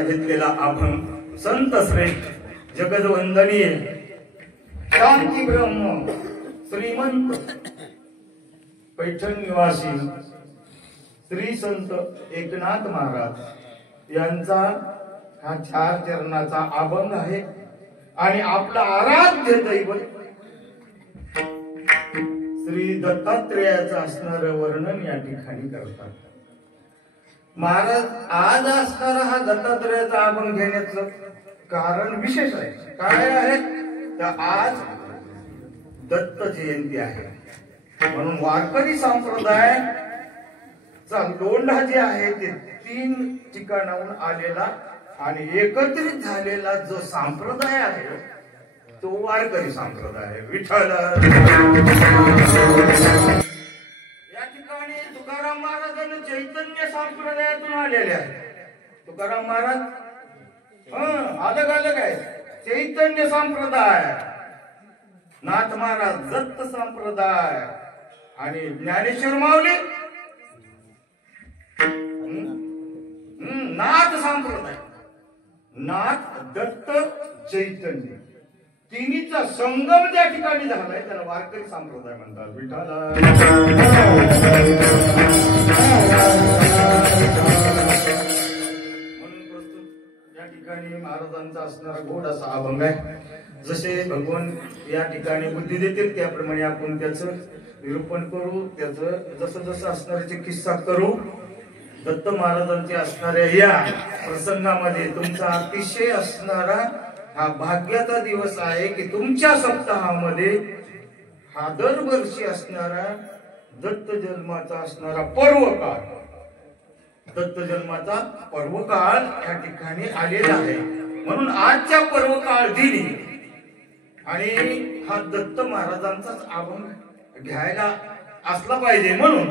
घेतलेला अभंग संत श्रेष्ठ जगदवंदनीय शांती ब्रह्म श्रीमंत पैठण निवासी श्री संत एकनाथ महाराज यांचा हा 4 चरणाचा अभंग आहे आणि आपला आराध्य दैवत श्री दत्तात्रेयाचं असणारं वर्णन या ठिकाणी करतात. महाराज आज असणारा हा दत्तात्रेयाचा अभंग घेण्याचं कारण विशेष आहे. काय आहे तर आज दत्त जयंती आहे म्हणून वारकरी संप्रदायाचा लोंढा जे आहे ते 3 ठिकाणाहून आलेला आणि एकत्रित झालेला जो संप्रदाय आहे तो वारकरी संप्रदाय आहे. विठ्ठल या ठिकाणी तुकाराम महाराजांना चैतन्य संप्रदायातून आलेले आहे. तुकाराम महाराज अलग अलग आहे. चैतन्य संप्रदाय, नाथ महाराज दत्त संप्रदाय आणि ज्ञानेश्वर माऊली नाथ संप्रदाय. नाथ दत्त चैतन्य तिन्हीचा संगम त्या ठिकाणी झालाय त्याला वारकरी संप्रदाय म्हणतात. विठ्ठल म्हणून प्रस्तुत या ठिकाणी महाराजांचा असणारा गोड असा अभंग आहे. जसे भगवान या ठिकाणी बुद्धी देतील त्याप्रमाणे आपण त्याचं निरूपण करू, त्याचं जसं जसं असणाऱ्याचे किस्सा करू. दत्त महाराजांचे असणाऱ्या या प्रसंगामध्ये तुमचा अतिशय असणारा हा भाग्याचा दिवस आहे की तुमच्या सप्ताहामध्ये हा दरवर्षी असणारा दत्त जन्माचा असणारा पर्वकाळ, दत्त जन्माचा पर्वकाळ या ठिकाणी आलेला आहे. म्हणून आजच्या पर्वकाळ दिनी आणि हा दत्त महाराजांचाच अभंग घ्यायला असला पाहिजे. म्हणून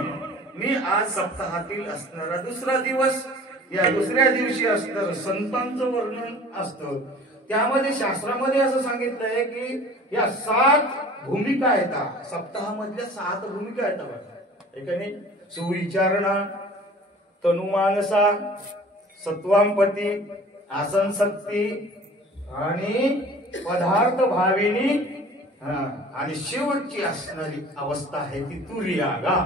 मी आज सप्ताहातील असणारा दुसरा दिवस, या दुसऱ्या दिवशी असणारं संतांचं वर्णन असतं. त्यामध्ये शास्त्रामध्ये असं सांगितलंय की या 7 भूमिका आहेत. सप्ताहामधल्या 7 भूमिका आहेत. एकाने सुविचारणा, तनुमानसा, सत्वांपती, आसनशक्ती आणि पदार्थ भाविनी आणि शेवटची असणारी अवस्था आहे ती तुर्यागा.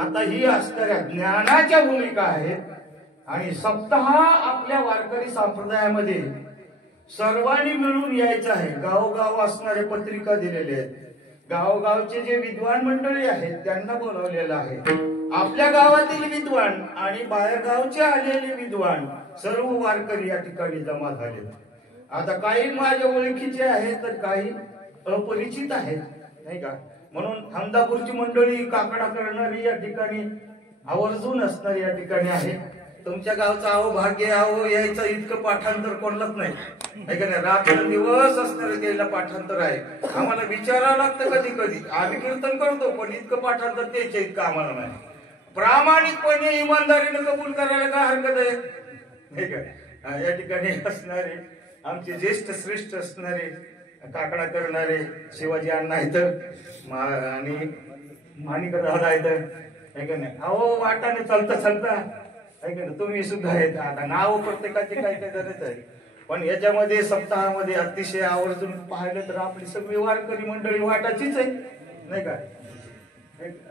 आता ही असणाऱ्या ज्ञानाच्या भूमिका आहेत आणि सप्ताह आपल्या वारकरी संप्रदायामध्ये सर्वांनी मिळून यायचं आहे. गावोगाव असणारे पत्रिका दिलेले आहेत. गावोगावचे जे विद्वान मंडळी आहेत त्यांना बोलावलेलं आहे. आपल्या गावातील विद्वान आणि बाहेरगावचे आलेले विद्वान सर्व वारकरी या ठिकाणी जमा झाले. आता काही माझ्या ओळखीचे आहेत तर काही अपरिचित आहेत नाही का. म्हणून हमदापूरची मंडळी काकडा करणारी या ठिकाणी आवर्जून असणारी या ठिकाणी आहे. तुमच्या गावचं आहो भाग्य आहो यायचं इतकं पाठांतर कोणलंच नाही का. रात्र दिवस असणारे त्याला पाठांतर आहे. आम्हाला विचारावं लागतं कधी कधी. आम्ही कीर्तन करतो पण इतकं पाठांतर त्याच्या इतकं आम्हाला नाही. प्रामाणिकपणे इमानदारीने कबूल करायला काय हरकत आहे नाही का. या ठिकाणी असणारे आमचे ज्येष्ठ श्रेष्ठ असणारे काकडा करणारे शिवाजी अण्णा आहेत आणि माणिक दादा आहेत आहे का नाही. अहो वाटाने चालता चालता आहे का नाही. तुम्ही सुद्धा आहेत. आता नाव प्रत्येकाचे काही काही जणच आहे पण याच्यामध्ये सप्ताहामध्ये अतिशय आवर्जून पाहिलं तर आपली सगळी वारकरी मंडळी वाटाचीच आहे नाही का.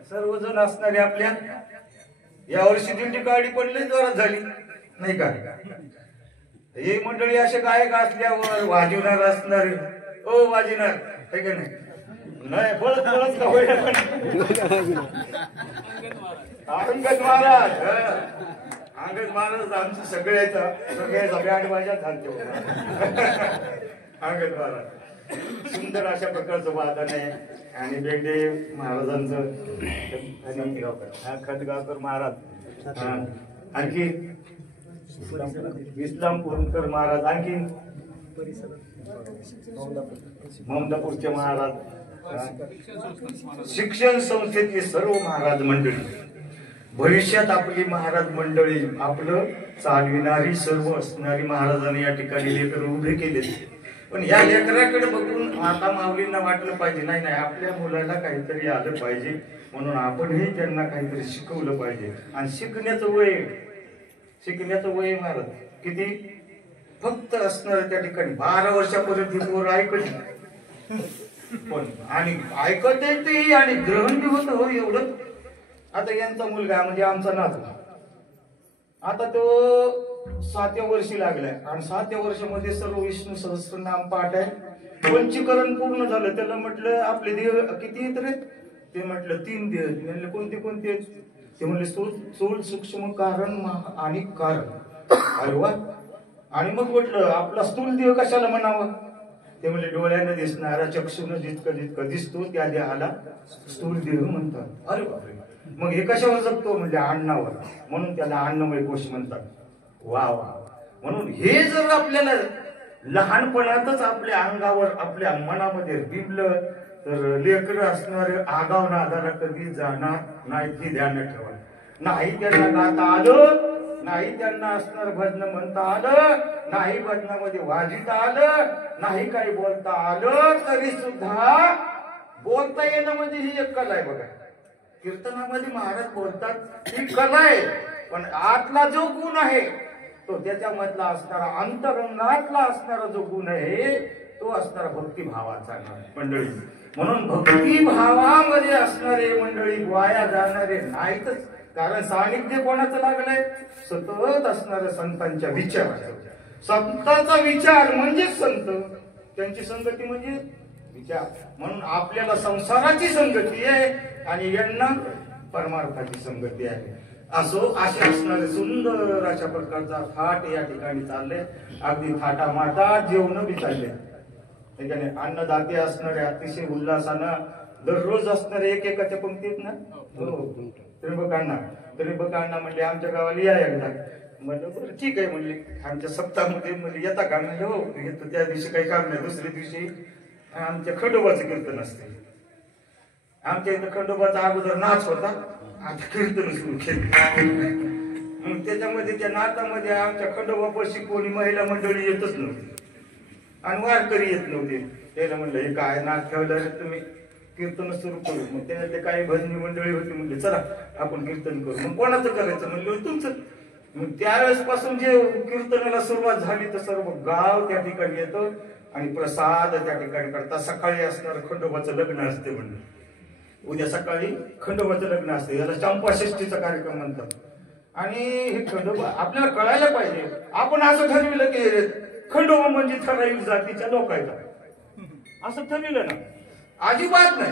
सर्वजण असणारे आपल्या यावर्षी दिंडी काढी पण लई जोरात झाली नाही का. हे मंडळी असे गायक असल्यावर वाजवणार असणारे ओ वाजवणार आहे का नाही. नाही बळच का होईल अंगद महाराज अंगद महाराज आमचे सगळ्याचा बँड वाजत घालतो अंगद महाराज सुंदर अशा प्रकारचं वादन आहे आणि बेंडे महाराजांचं खतगावकर महाराज आणखी इस्लामपूरकर महाराज आणखी ममदापूरचे महाराज शिक्षण संस्थेतले सर्व महाराज मंडळी भविष्यात आपली महाराज मंडळी आपलं चालविणारी सर्व असणारी महाराजांनी या ठिकाणी लेकर उभे केले पण या लेकराकडे बघून आता माऊलींना वाटलं पाहिजे नाही नाही आपल्या मुलाला काहीतरी आलं पाहिजे म्हणून आपणही त्यांना काहीतरी शिकवलं पाहिजे आणि शिकण्याचं वय महाराज किती फक्त असणार त्या ठिकाणी 12 वर्षापर्यंत ही पोरं ऐकली पण आणि ऐकत ते आणि ग्रहण बी होत हो एवढं आता यांचा मुलगा म्हणजे आमचा नातू आता तो 7व्या वर्षी लागलाय आणि 7व्या वर्षामध्ये सर्व विष्णू सहस्त्रनाम पाठ आहे पंचीकरण पूर्ण झालं त्याला म्हटलं आपले देव किती येत रे ते म्हटलं 3 देव म्हणले कोणते कोणते ते म्हणले स्थूल सूक्ष्म कारण आणि कारण अरे वा आणि मग म्हटलं आपला स्थूल देव कशाला म्हणावं ते म्हणजे डोळ्यानं दिसणारा चक्षुनं जितकं दिसतो त्या देहाला स्थूल देह म्हणतात अरे बापरे मग हे कशावर जगतो म्हणजे अन्नावर म्हणून त्याला अन्नमय कोश म्हणतात वा वा म्हणून हे जर आपल्याला लहानपणातच आपल्या अंगावर आपल्या मनामध्ये बिबलं तर लेकर असणारे आगाव नादाला कधी जाणार नाही ती ध्यान ठेवा नाही त्यांना गाता आलं नाही त्यांना असणार भजन म्हणता आलं नाही भजनामध्ये वाजिता आलं नाही काही बोलता आलं तरी सुद्धा बोलता येणं म्हणजे ही एक कला आहे बघा कीर्तनामध्ये महाराज बोलतात ही कला आहे पण आतला जो गुण आहे तो त्याच्यामधला असणारा अंतरंगातला असणारा जो गुण आहे तो असणारा भक्तिभावाचा मंडळी म्हणून भक्तिभावामध्ये असणारे मंडळी वाया जाणारे नाहीतच कारण सानिध्य कोणाचं लागलंय सतत असणाऱ्या संतांच्या विचाराचं संतांचा विचार म्हणजे संत त्यांची संगती म्हणजे विचार म्हणून आपल्याला संसाराची संगती आहे आणि यांना परमार्थाची संगती आहे असो असे असणारे सुंदर अशा प्रकारचा थाट या ठिकाणी चालले अगदी थाटा माटा जेवण बी चालले त्याच्याने अन्नदाते असणारे अतिशय उल्हासानं दररोज असणारे एकेकाच्या पंक्तीत ना त्रिंबकांना म्हणले आमच्या गावाला या एकदा म्हणलं बरं ठीक आहे म्हणले आमच्या सप्ताहामध्ये म्हणले येता का म्हणले हो येतो त्या दिवशी काही काम नाही दुसऱ्या दिवशी आमच्या खंडोबाचं कीर्तन असते आमच्या इथं खंडोबाचा अगोदर नाच होता आता कीर्तन सुरू केलं मग त्याच्यामध्ये त्या नाचामध्ये आमच्या खंडोबापाशी कोणी महिला मंडळी येतच नव्हती आणि वारकरी येत नव्हते त्याला म्हणलं हे काय नाच ठेवलं तुम्ही कीर्तन सुरू करू मग त्याच्यातले काही भजनी मंडळी होती म्हणजे चला आपण कीर्तन करू मग कोणाचं करायचं म्हणलं तुमचं मग त्यावेळेस पासून जे कीर्तनाला सुरुवात झाली तर सर्व गाव त्या ठिकाणी येतं आणि प्रसाद त्या ठिकाणी करतात सकाळी असणार खंडोबाचं लग्न असते म्हणजे उद्या सकाळी खंडोबाचं लग्न असते याला चंपाषष्ठीचा कार्यक्रम म्हणतात आणि हे खंडोबा आपल्याला कळायला पाहिजे आपण असं ठरविलं की खंडोबा म्हणजे ठराविक जातीच्या लोकांचा असं ठरविलं ना अजिबात नाही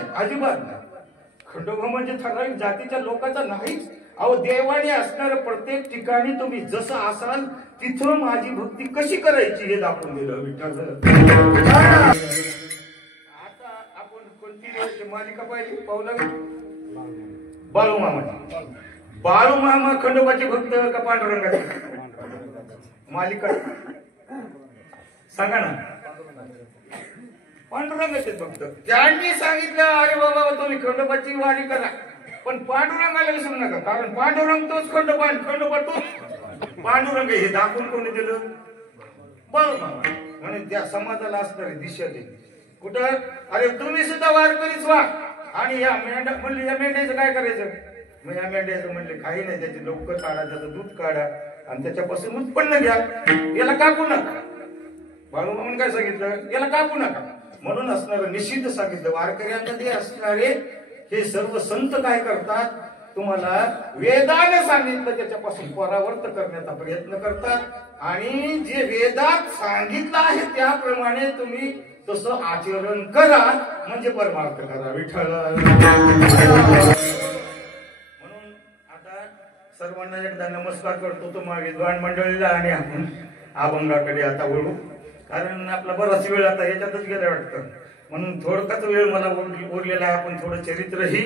खंडोबा म्हणजे ठराविक जातीच्या लोकांचा नाहीच अहो देवाने असणाऱ्या प्रत्येक ठिकाणी तुम्ही जसं असाल तिथं माझी भक्ती कशी करायची हे दाखवून दिलं विठ्ठल आता आपण कोणती मालिका पाहिली पाहुला बाळूमामा खंडोबाचे भक्त का पांडुरंगाचे मालिका सांगा ना पांडुरंगाचे भक्त त्यांनी सांगितलं अरे बाबा तुम्ही खंडोबाची वारी करा पण पांडुरंगाला विसरू नका कारण पांडुरंग तोच खंडोबा खंडोबा तोच पांडुरंग हे दाखवून कोणी दिलं बाळूमामा म्हणून त्या समाजाला असणारी दिशा दिली कुठं अरे तुम्ही सुद्धा वारकरीच व्हा आणि या मेंढ्या म्हणले या मेंढ्याचं काय करायचं मग या मेंढ्याचं म्हणले काही नाही त्याचे लवकर काढा त्याचं दूध काढा आणि त्याच्यापासून उत्पन्न घ्या याला कापू नका बाळूमामाने काय सांगितलं याला कापू नका म्हणून असणारं निषिद्ध सांगितलं वारकऱ्यांमध्ये असणारे हे सर्व संत काय करतात तुम्हाला वेदाने सांगितलं त्याच्यापासून परावर्त करण्याचा प्रयत्न करतात आणि जे वेदात सांगितलं आहे त्याप्रमाणे तुम्ही तसं आचरण करा म्हणजे परमार्थ करा विठ्ठल. म्हणून आता सर्वांना एकदा नमस्कार करतो तुम्हा विद्वान मंडळीला आणि आपण अभंगाकडे आता वळू. कारण आपला बराच वेळ आता ह्याच्यातच गेला वाटतं. म्हणून थोडकाच वेळ मला उरलेला आहे. आपण थोडं चरित्रही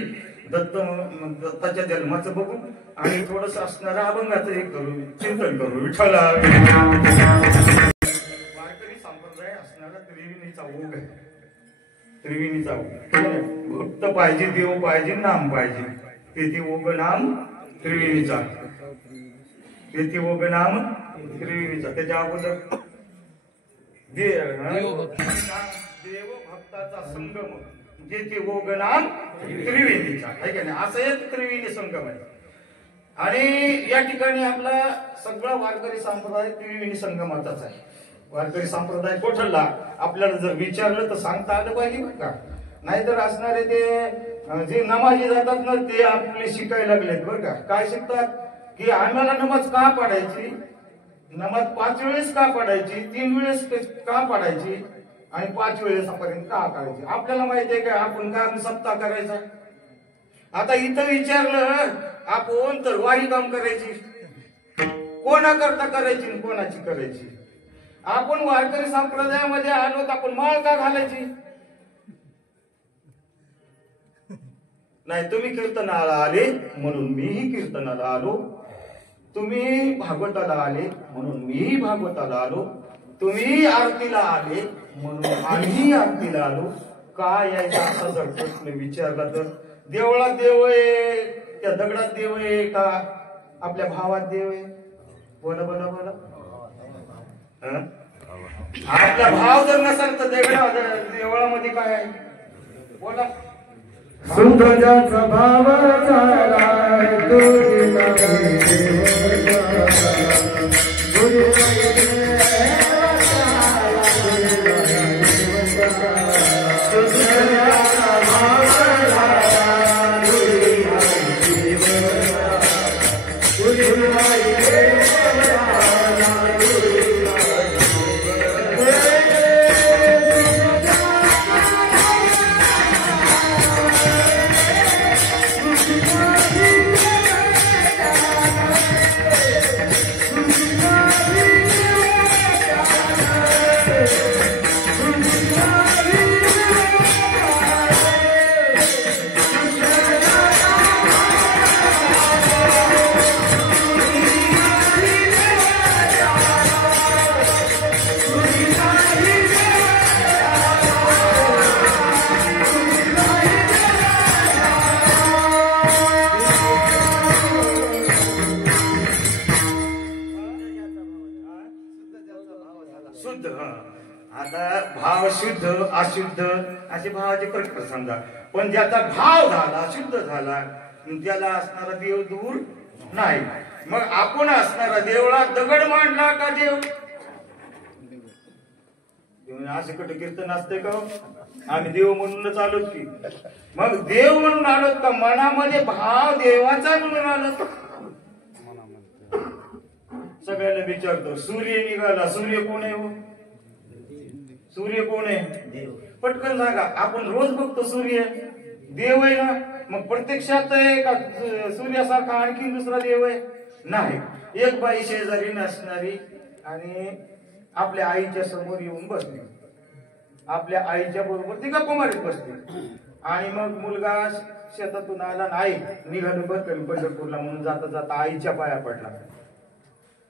दत्ताच्या जन्माचं बघू आणि थोडस असणारं अभंगाचं हे करू, चिंतन करू विठ्ठला. वारकरी संप्रदाय असणारा त्रिवेणीचा ओघ आहे. त्रिवेणीचा ओघ भक्त पाहिजे, देव पाहिजे, नाम पाहिजे. तेथे ओघ नाम त्रिवेणीचा, तेथे ओघ नाम त्रिवेणीचा. त्याच्या अगोदर देव भक्ताचा संगम जेथे ओघ नाम त्रिवेणीचा आहे का नाही. असं एक त्रिवेणी संगम आहे. आणि या ठिकाणी आपला सगळा वारकरी संप्रदाय त्रिवेणी संगमाचाच आहे. वारकरी संप्रदाय कोठला आपल्याला जर विचारलं तर सांगता आलं पाहिजे बरं का. नाहीतर असणारे ते जे नमाजी जातात ना ते आपले शिकायला लागलेत बरं का. काय शिकतात की आम्हाला नमाज का पडायची, नमाज 5 वेळेस का पडायची, 3 वेळेस का पडायची आणि 5 वेळेसापर्यंत का करायची. आपल्याला माहिती आहे का आपण का सप्ताह करायचा. आता इथं विचारलं आपण तर वारी काम करायची कोणाकरता करायची आणि कोणाची करायची. आपण वारकरी संप्रदायामध्ये आलो तर आपण माळ का घालायची नाही. तुम्ही कीर्तनाला आले म्हणून मीही कीर्तनाला आलो, तुम्ही भागवताला आले म्हणून मीही भागवताला आलो, तुम्ही आरतीला आले म्हणून आम्ही आरतीला आलो. काय यायचा असा जर प्रश्न विचारला तर देवळात देव आहे, त्या दगडात देव आहे का आपल्या भावात देव आहे. बोला बोला बोला. आपला भाव जर नसेल तर देवळामध्ये काय आहे बोला. शुद्ध ज्याचा भाव झाला शुद्ध. आता भाव शुद्ध अशुद्ध असे भावाचे प्रकार समजा. पण ज्याचा भाव झाला शुद्ध झाला त्याला असणारा देव दूर नाही. मग आपण असणारा देवळात दगड मांडला का देव असे कुठे कीर्तन असते का. आम्ही देव म्हणूनच आलोत की. मग देव म्हणून आलोत का मनामध्ये भाव देवाचा म्हणून आलोत. सगळ्याला विचारतो सूर्य निघाला, सूर्य कोण आहे हो. सूर्य कोण आहे पटकन सांगा. आपण रोज बघतो सूर्य देव आहे ना. मग प्रत्यक्षात आहे का सूर्यासारखा आणखी दुसरा देव आहे नाही. एक बाई शेजारी नसणारी आणि आपल्या आईच्या समोर येऊन बसली, आपल्या आईच्या बरोबर ती गप्पा मारीत बसली. आणि मग मुलगा शेतातून आला नाही निघालो बरं पंढरपूरला म्हणून जाता जाता आईच्या पाया पडला.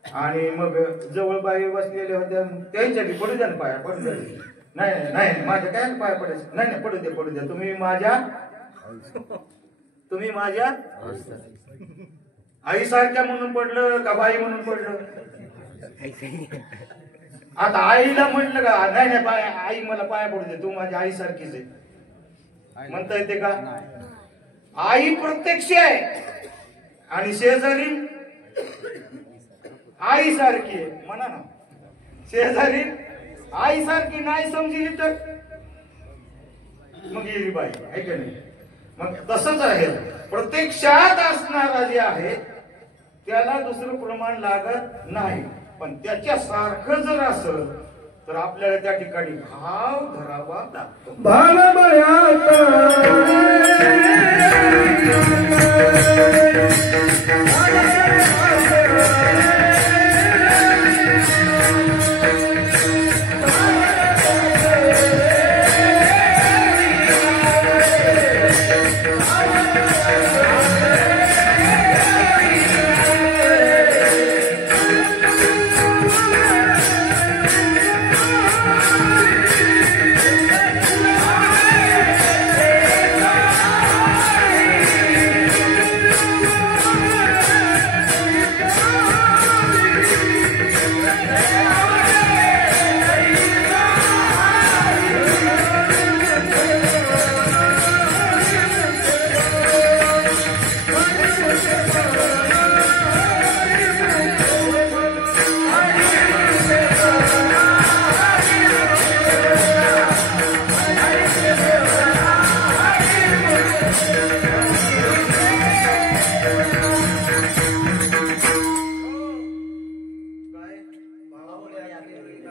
आणि मग जवळ बाई बसलेल्या होत्या त्यांच्या पडू द्या ना पाया पडू द्या. नाही नाही माझ्या काय पाया पडायचं नाही नाही पडू द्या पडू द्या. तुम्ही माझ्या आईसारख्या म्हणून पडलं का बाई म्हणून पडलं. आता आईला म्हटलं का नाही नाही पाय आई मला पाया पडू दे तू माझ्या आईसारखीच आहे म्हणता येते का. आई प्रत्यक्ष आहे आणि शेजारी आई सारखी आहे म्हणा ना. शेजारी आई सारखी नाही समजली तर मग येरी बाई आहे का नाही. मग तसंच आहे प्रत्यक्षात असणारा जे आहे त्याला दुसरं प्रमाण लागत नाही. पण त्याच्या सारखं जर असं तर आपल्याला त्या ठिकाणी भाव धरावा लागतो. भाव बळ्यात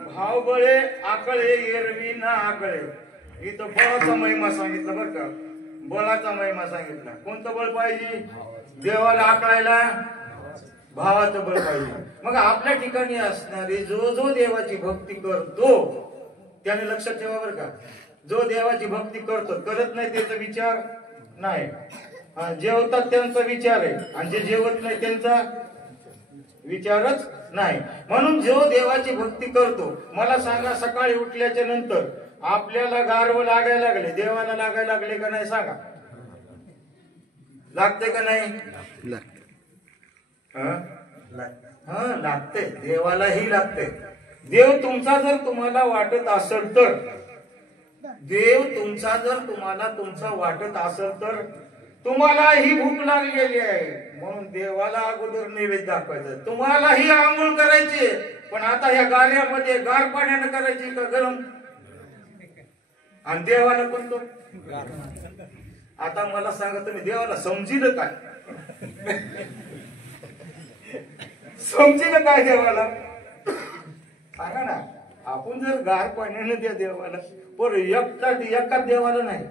भाव बळे आकळे एरवी ना आकळे. इथं बळाचा महिमा सांगितला बरं का, बळाचा महिमा सांगितला. कोणतं बळ पाहिजे? देवाला आकळायला भावाचं बळ पाहिजे. मग आपल्या ठिकाणी असणारे जो जो देवाची भक्ती करतो त्याने लक्षात ठेवा बरं का, जो देवाची भक्ती करतो, करत नाही त्याचा विचार नाही. जेवतात त्यांचा विचार आहे आणि जे जेवत नाही त्यांचा विचारच नाही. म्हणून जो देवाची भक्ती करतो, मला सांगा सकाळी उठल्याच्या नंतर आपल्याला गारव लागायला लागले, देवाला लागायला लागले का नाही सांगा? लागते का नाही? लागते, देवालाही लागते. देव तुमचा जर तुम्हाला वाटत असेल तर, देव तुमचा जर तुम्हाला तुमचा वाटत असेल तर, तुम्हाला ही भूक लागलेली आहे म्हणून देवाला अगोदर नैवेद्य दाखवायचं. तुम्हाला ही आंघोळ करायची पण आता ह्या गाऱ्यामध्ये गार पाण्यानं करायची का गरम? आणि देवाला पण तो आता मला सांगा, तुम्ही देवाला समजिल काय? समजिल काय देवाला? सांगा ना. आपण जर गार पाण्यानं द्या देवाला, पण एका देवाला नाही.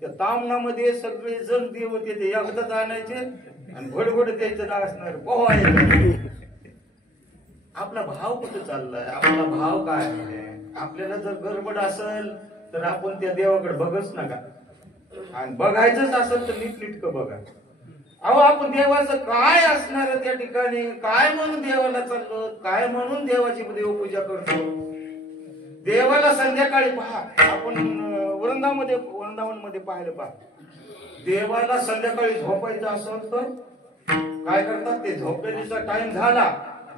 त्या तामणामध्ये सगळे जण देव ते एकदाच आणायचे आणि भडभड द्यायचं असणार. आपला भाव कुठे चाललाय? आपला भाव काय आहे? आपल्याला जर गडबड असेल तर आपण त्या देवाकडे बघच नका, आणि बघायचंच असेल तर नीटनीटकं बघा. अहो, आपण देवाचं काय असणार त्या ठिकाणी, काय म्हणून देवाला चाललो, काय म्हणून देवाची देवपूजा करतो. देवाला संध्याकाळी पहा, आपण वृंदावन मध्ये पाहिलं पहा, देवाला संध्याकाळी झोपायचं असेल तर काय करतात? ते झोपण्याचा टाइम झाला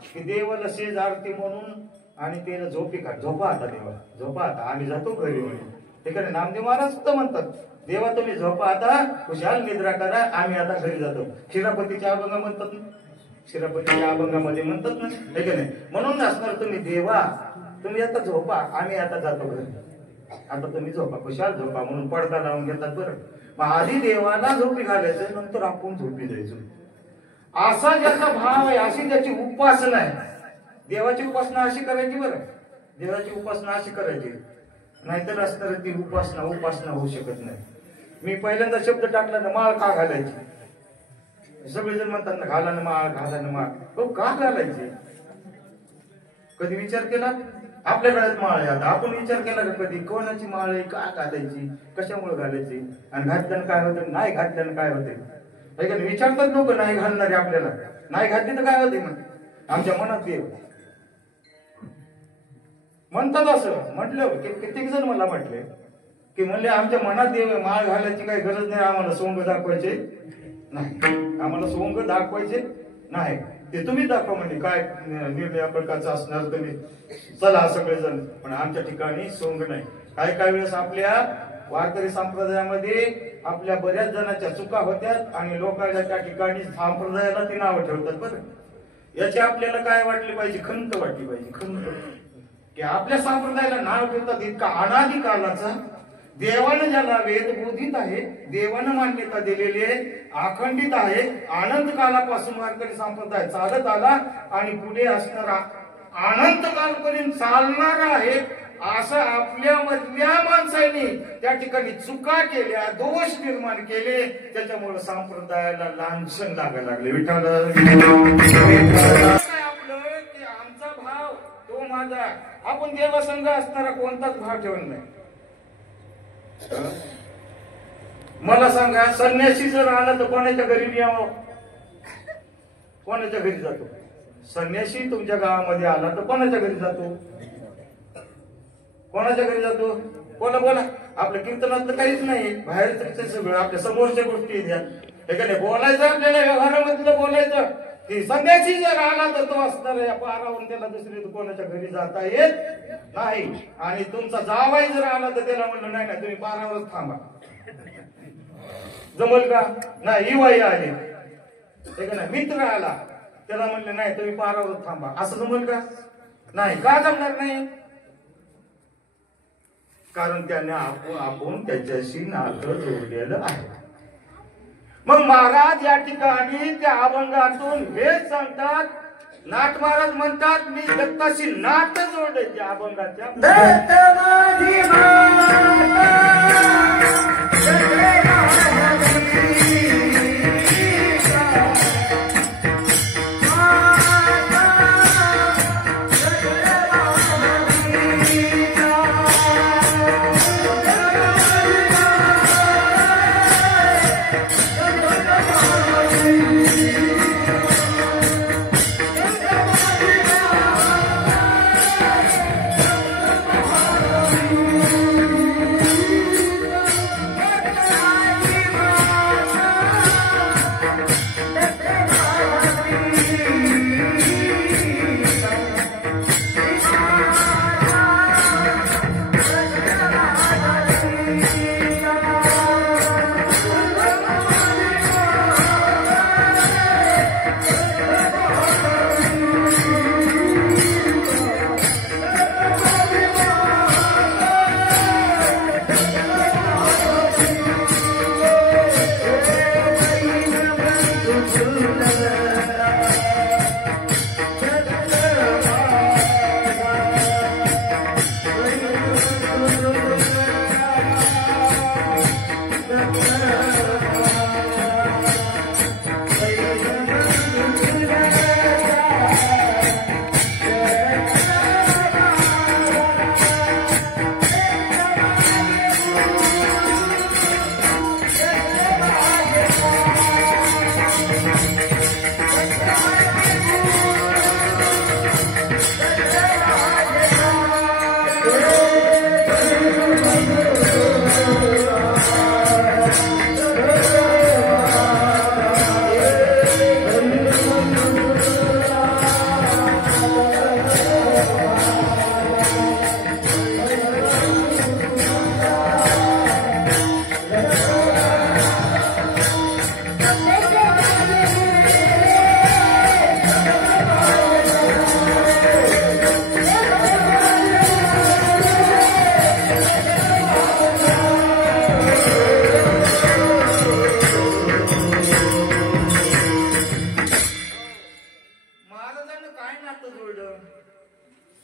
की देवाला शेज आरती म्हणून आणि त्याला झोपा आता देवा, झोपा आता, आम्ही जातो घरी म्हणून. तिकडे नामदेव महाराज सुद्धा म्हणतात, देवा तुम्ही झोपा आता, खुशाल निद्रा करा, आम्ही आता घरी जातो. शिरापतीच्या अभंगा म्हणतात ना, शिरापतीच्या अभंगामध्ये म्हणतात ना, हे की नाही? म्हणून असणार तुम्ही देवा तुम्ही आता झोपा, आम्ही आता जातो घरी, आता तुम्ही झोपा, खुशाल झोपा म्हणून पडदा लावून घेतात. बरं, मग आधी देवाला झोपी घालायचं, नंतर आपण झोपी जायचो. असा ज्याचा भाव आहे, अशी त्याची उपासना आहे. देवाची उपासना अशी करायची. बरं, देवाची उपासना अशी करायची, नाहीतर असणार ती उपासना होऊ शकत नाही. मी पहिल्यांदा शब्द टाकला ना, माळ का घालायची? सगळेजण म्हणतात ना, घाला ना माळ, घाला ना माळ. तो का घालायची? कधी विचार केला? आपल्या गळ्यात माळ आहे, आता आपण विचार केला का कधी कोणाची माळ आहे, का घालायची, कशामुळे घालायची, आणि घातल्यानं काय होतं, नाही घातल्यानं काय होते? विचारतात लोक, नाही घालणारे आपल्याला, नाही घातली तर काय होते? मग आमच्या मनात देव म्हणतात. असं म्हटलं कित्येक जण मला म्हटले की म्हणले आमच्या मनात देव आहे, माळ घालायची काही गरज नाही, आम्हाला सोंग दाखवायचे नाही, आम्हाला सोंग दाखवायचे नाही, ते तुम्ही दाखवा म्हणजे काय निर्णय प्रकारचा असणार तुम्ही चला सगळेजण. पण आमच्या ठिकाणी सोंग नाही. काही वेळेस आपल्या वारकरी संप्रदायामध्ये आपल्या बऱ्याच जणांच्या चुका होत्यात आणि लोकांना त्या ठिकाणी संप्रदायाला ती नावं ठेवतात. बरं, याची आपल्याला काय वाटली पाहिजे? खंत वाटली पाहिजे. खंत की आपल्या संप्रदायाला नाव ठेवतात. इतका अनादी कालाचा देवानं ज्याला वेदबोधित आहे, देवानं मान्यता दिलेली आहे, अखंडित आहे, अनंत कालापासून वारकरी संप्रदाय चालत आला आणि पुढे असणारा अनंत कालपर्यंत चालणार आहे असं आपल्या मधल्या माणसाने त्या ठिकाणी चुका केल्या, दोष निर्माण केले, त्याच्यामुळे संप्रदायाला लांछन लागायला लागले. विठ्ठल आपलं की आमचा भाव तो माझा, आपण देवासंग असणारा कोणताच भाव ठेवला नाही. मला सांगा, संन्यासी जर आला तर कोणाच्या घरी यावं? कोणाच्या घरी जातो? संन्यासी तुमच्या गावामध्ये आला तर कोणाच्या घरी जातो? कोणाच्या घरी जातो? बोला बोला. आपल्या कीर्तनात तर काहीच नाही, बाहेरच सगळं आपल्या समोरच्या गोष्टी एखाद्या बोलायचं, आपल्याला व्यवहारामधलं बोलायचं की संन्यासी जर आला तर तो असणार या पारावरून त्याला दुसरी कोणाच्या घरी जाता येत नाही. आणि तुमचा जावाई जर आला तर त्याला म्हणलं नाही नाही तुम्ही पारावरच थांबा. जमल का? नाही. इवाई आले एखादा मित्र आला त्याला म्हणलं नाही तुम्ही पारावरच थांबा, असं जमल का? नाही. का जमणार नाही? कारण त्याने आपण त्याच्याशी नातं जोडलेलं आहे. मग महाराज या ठिकाणी त्या अभंगातून हेच सांगतात. नाथ महाराज म्हणतात मी दत्ताशी नातं जोडले त्या अभंगाच्या. दत्त माझी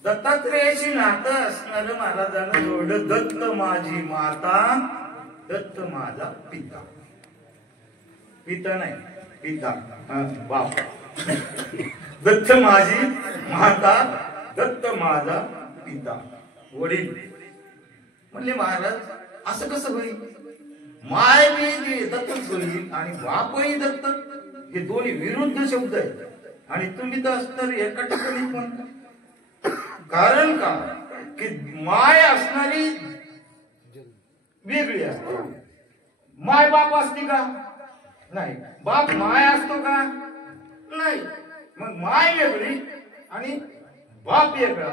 दत्तात्रेयाशी नातं असणारं महाराजांना जोडलं. दत्त माझी माता, दत्त माझा पिता. पिता नाही, पिता, बाप. दत्त माझी माता, दत्त माझा पिता, वडील. म्हणले महाराज असं कसं होईल? माय बी दत्तच होईल आणि बापही दत्त, हे दोन्ही विरुद्ध शब्द आहेत आणि तुम्ही तर असणार एका ठिकाणी म्हणता. कारण का की माय असणारी वेगळी असते. माय बाप असते का? नाही. बाप माय असतो का? नाही. मग माय वेगळी आणि बाप वेगळा.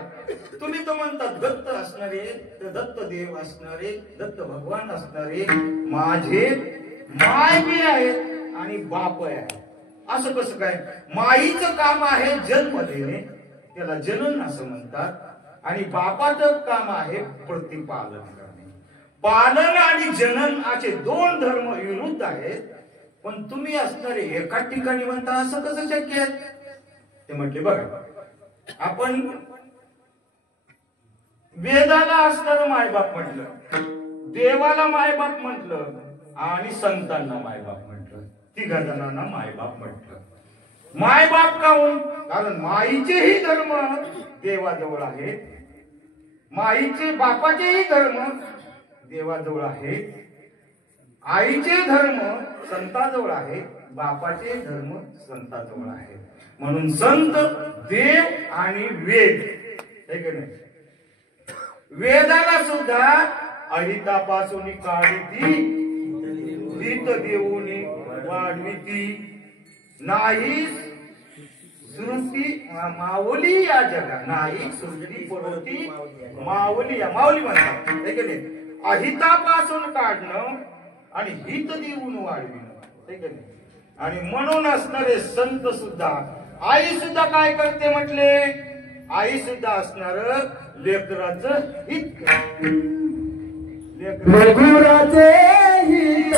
तुम्ही तर म्हणतात दत्त असणारे, दत्त देव असणारे, दत्त भगवान असणारे माझे माय बी आहेत आणि बाप आहे. असं कसं काय? माईचं काम आहे जन्म देणे, त्याला जनन असं म्हणतात, आणि बापाचं काम आहे प्रतिपालन करणे. पालन आणि जनन असे दोन धर्म विरुद्ध आहेत, पण तुम्ही असणारे एकाच ठिकाणी म्हणता असं कसं शक्य आहे? ते म्हटले बघा आपण वेदाला असणारं मायबाप म्हटलं, देवाला मायबाप म्हटलं आणि संतांना मायबाप म्हटलं, तिघा जणांना मायबाप म्हटलं. मायबाप काहून? कारण माईचेही धर्म देवाजवळ आहे, माईचे बापाचेही धर्म देवाजवळ आहे, आईचे धर्म संताजवळ आहे, बापाचे धर्म संताजवळ आहे. म्हणून संत, देव आणि वेद, हे की नाही? वेदाला सुद्धा अहितापासून काढिती, हित देऊनी वाढविती, नाही सृष्टी माऊली या जगा, नाही सृष्टी पुरवती माऊली, या माऊली म्हणतात, हे की नाही? अहितापासून काढणं आणि हित देऊन वाढविणं, हे की नाही? आणि म्हणून असणारे संत सुद्धा, आई सुद्धा काय करते म्हटले? आई सुद्धा असणार लेकराचं हित, लेकराचे हित,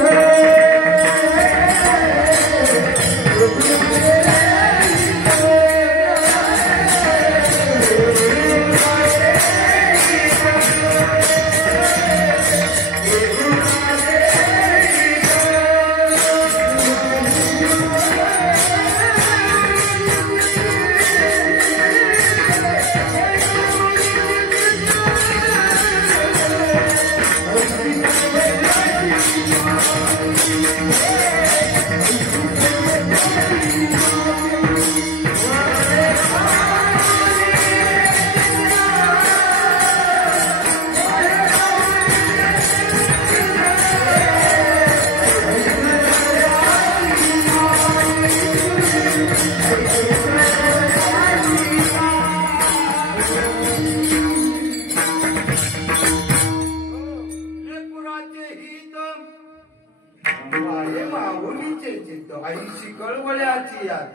आईची कळवळ्याची याद.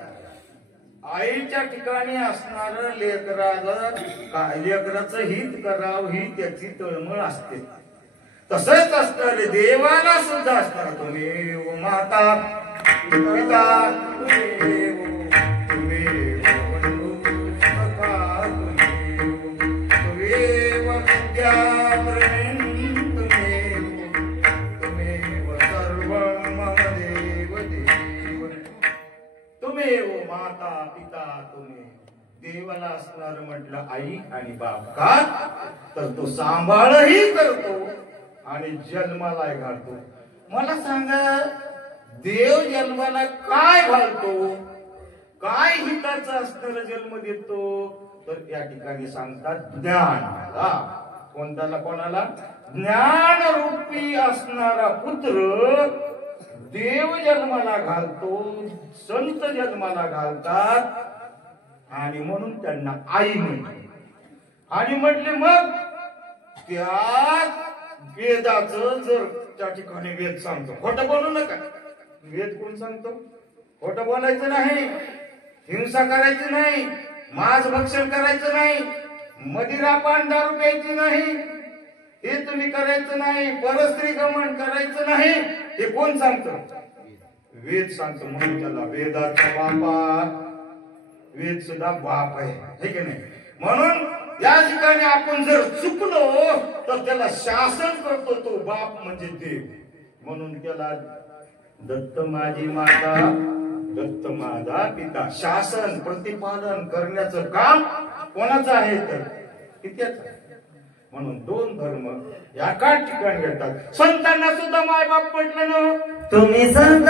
आईच्या ठिकाणी असणार लेकराचं हित करावं ही त्याची तळमळ असते. तसंच असणार देवाला सुद्धा असणार. तुम्ही माता पिता, माता पिता तुम्ही. देवाला असणार म्हटलं आई आणि बाप, का तर तो सांभाळही करतो आणि जन्माला घालतो. मला सांगा, देव जन्माला काय घालतो, काय हिताचं असणार जन्म देतो? तर या ठिकाणी सांगतात ज्ञान. कोणत्याला? कोणाला? ज्ञान रूपी असणारा पुत्र देव जन्माला घालतो, संत जन्माला घालतात आणि म्हणून त्यांना आई म्हणते. आणि म्हटले मग त्या वेदाचं जर त्या ठिकाणी वेद सांगतो, खोटं बोलू नका. वेद कोण सांगतो? खोटं बोलायचं नाही, हिंसा करायची नाही, मांस भक्षण करायचं नाही, मदिरा पान दारू प्यायची नाही, हे तुम्ही करायचं नाही, परस्त्री गमन करायचं नाही. हे कोण सांगतं? वेद सांगतो. म्हणून त्याला वेदाचा बापा, वेद सुद्धा बाप आहे, हे की नाही? म्हणून या ठिकाणी आपण जर चुकलो तर त्याला शासन करतो तो बाप म्हणजे देव. म्हणून त्याला दत्त माझी माता, दत्त माझा पिता. शासन प्रतिपादन करण्याचं काम कोणाचं आहे? तर पित्याचं. म्हणून दोन धर्म एकाच ठिकाणी येतात. संतांना सुद्धा मायबाप म्हटलं ना, तुम्ही संत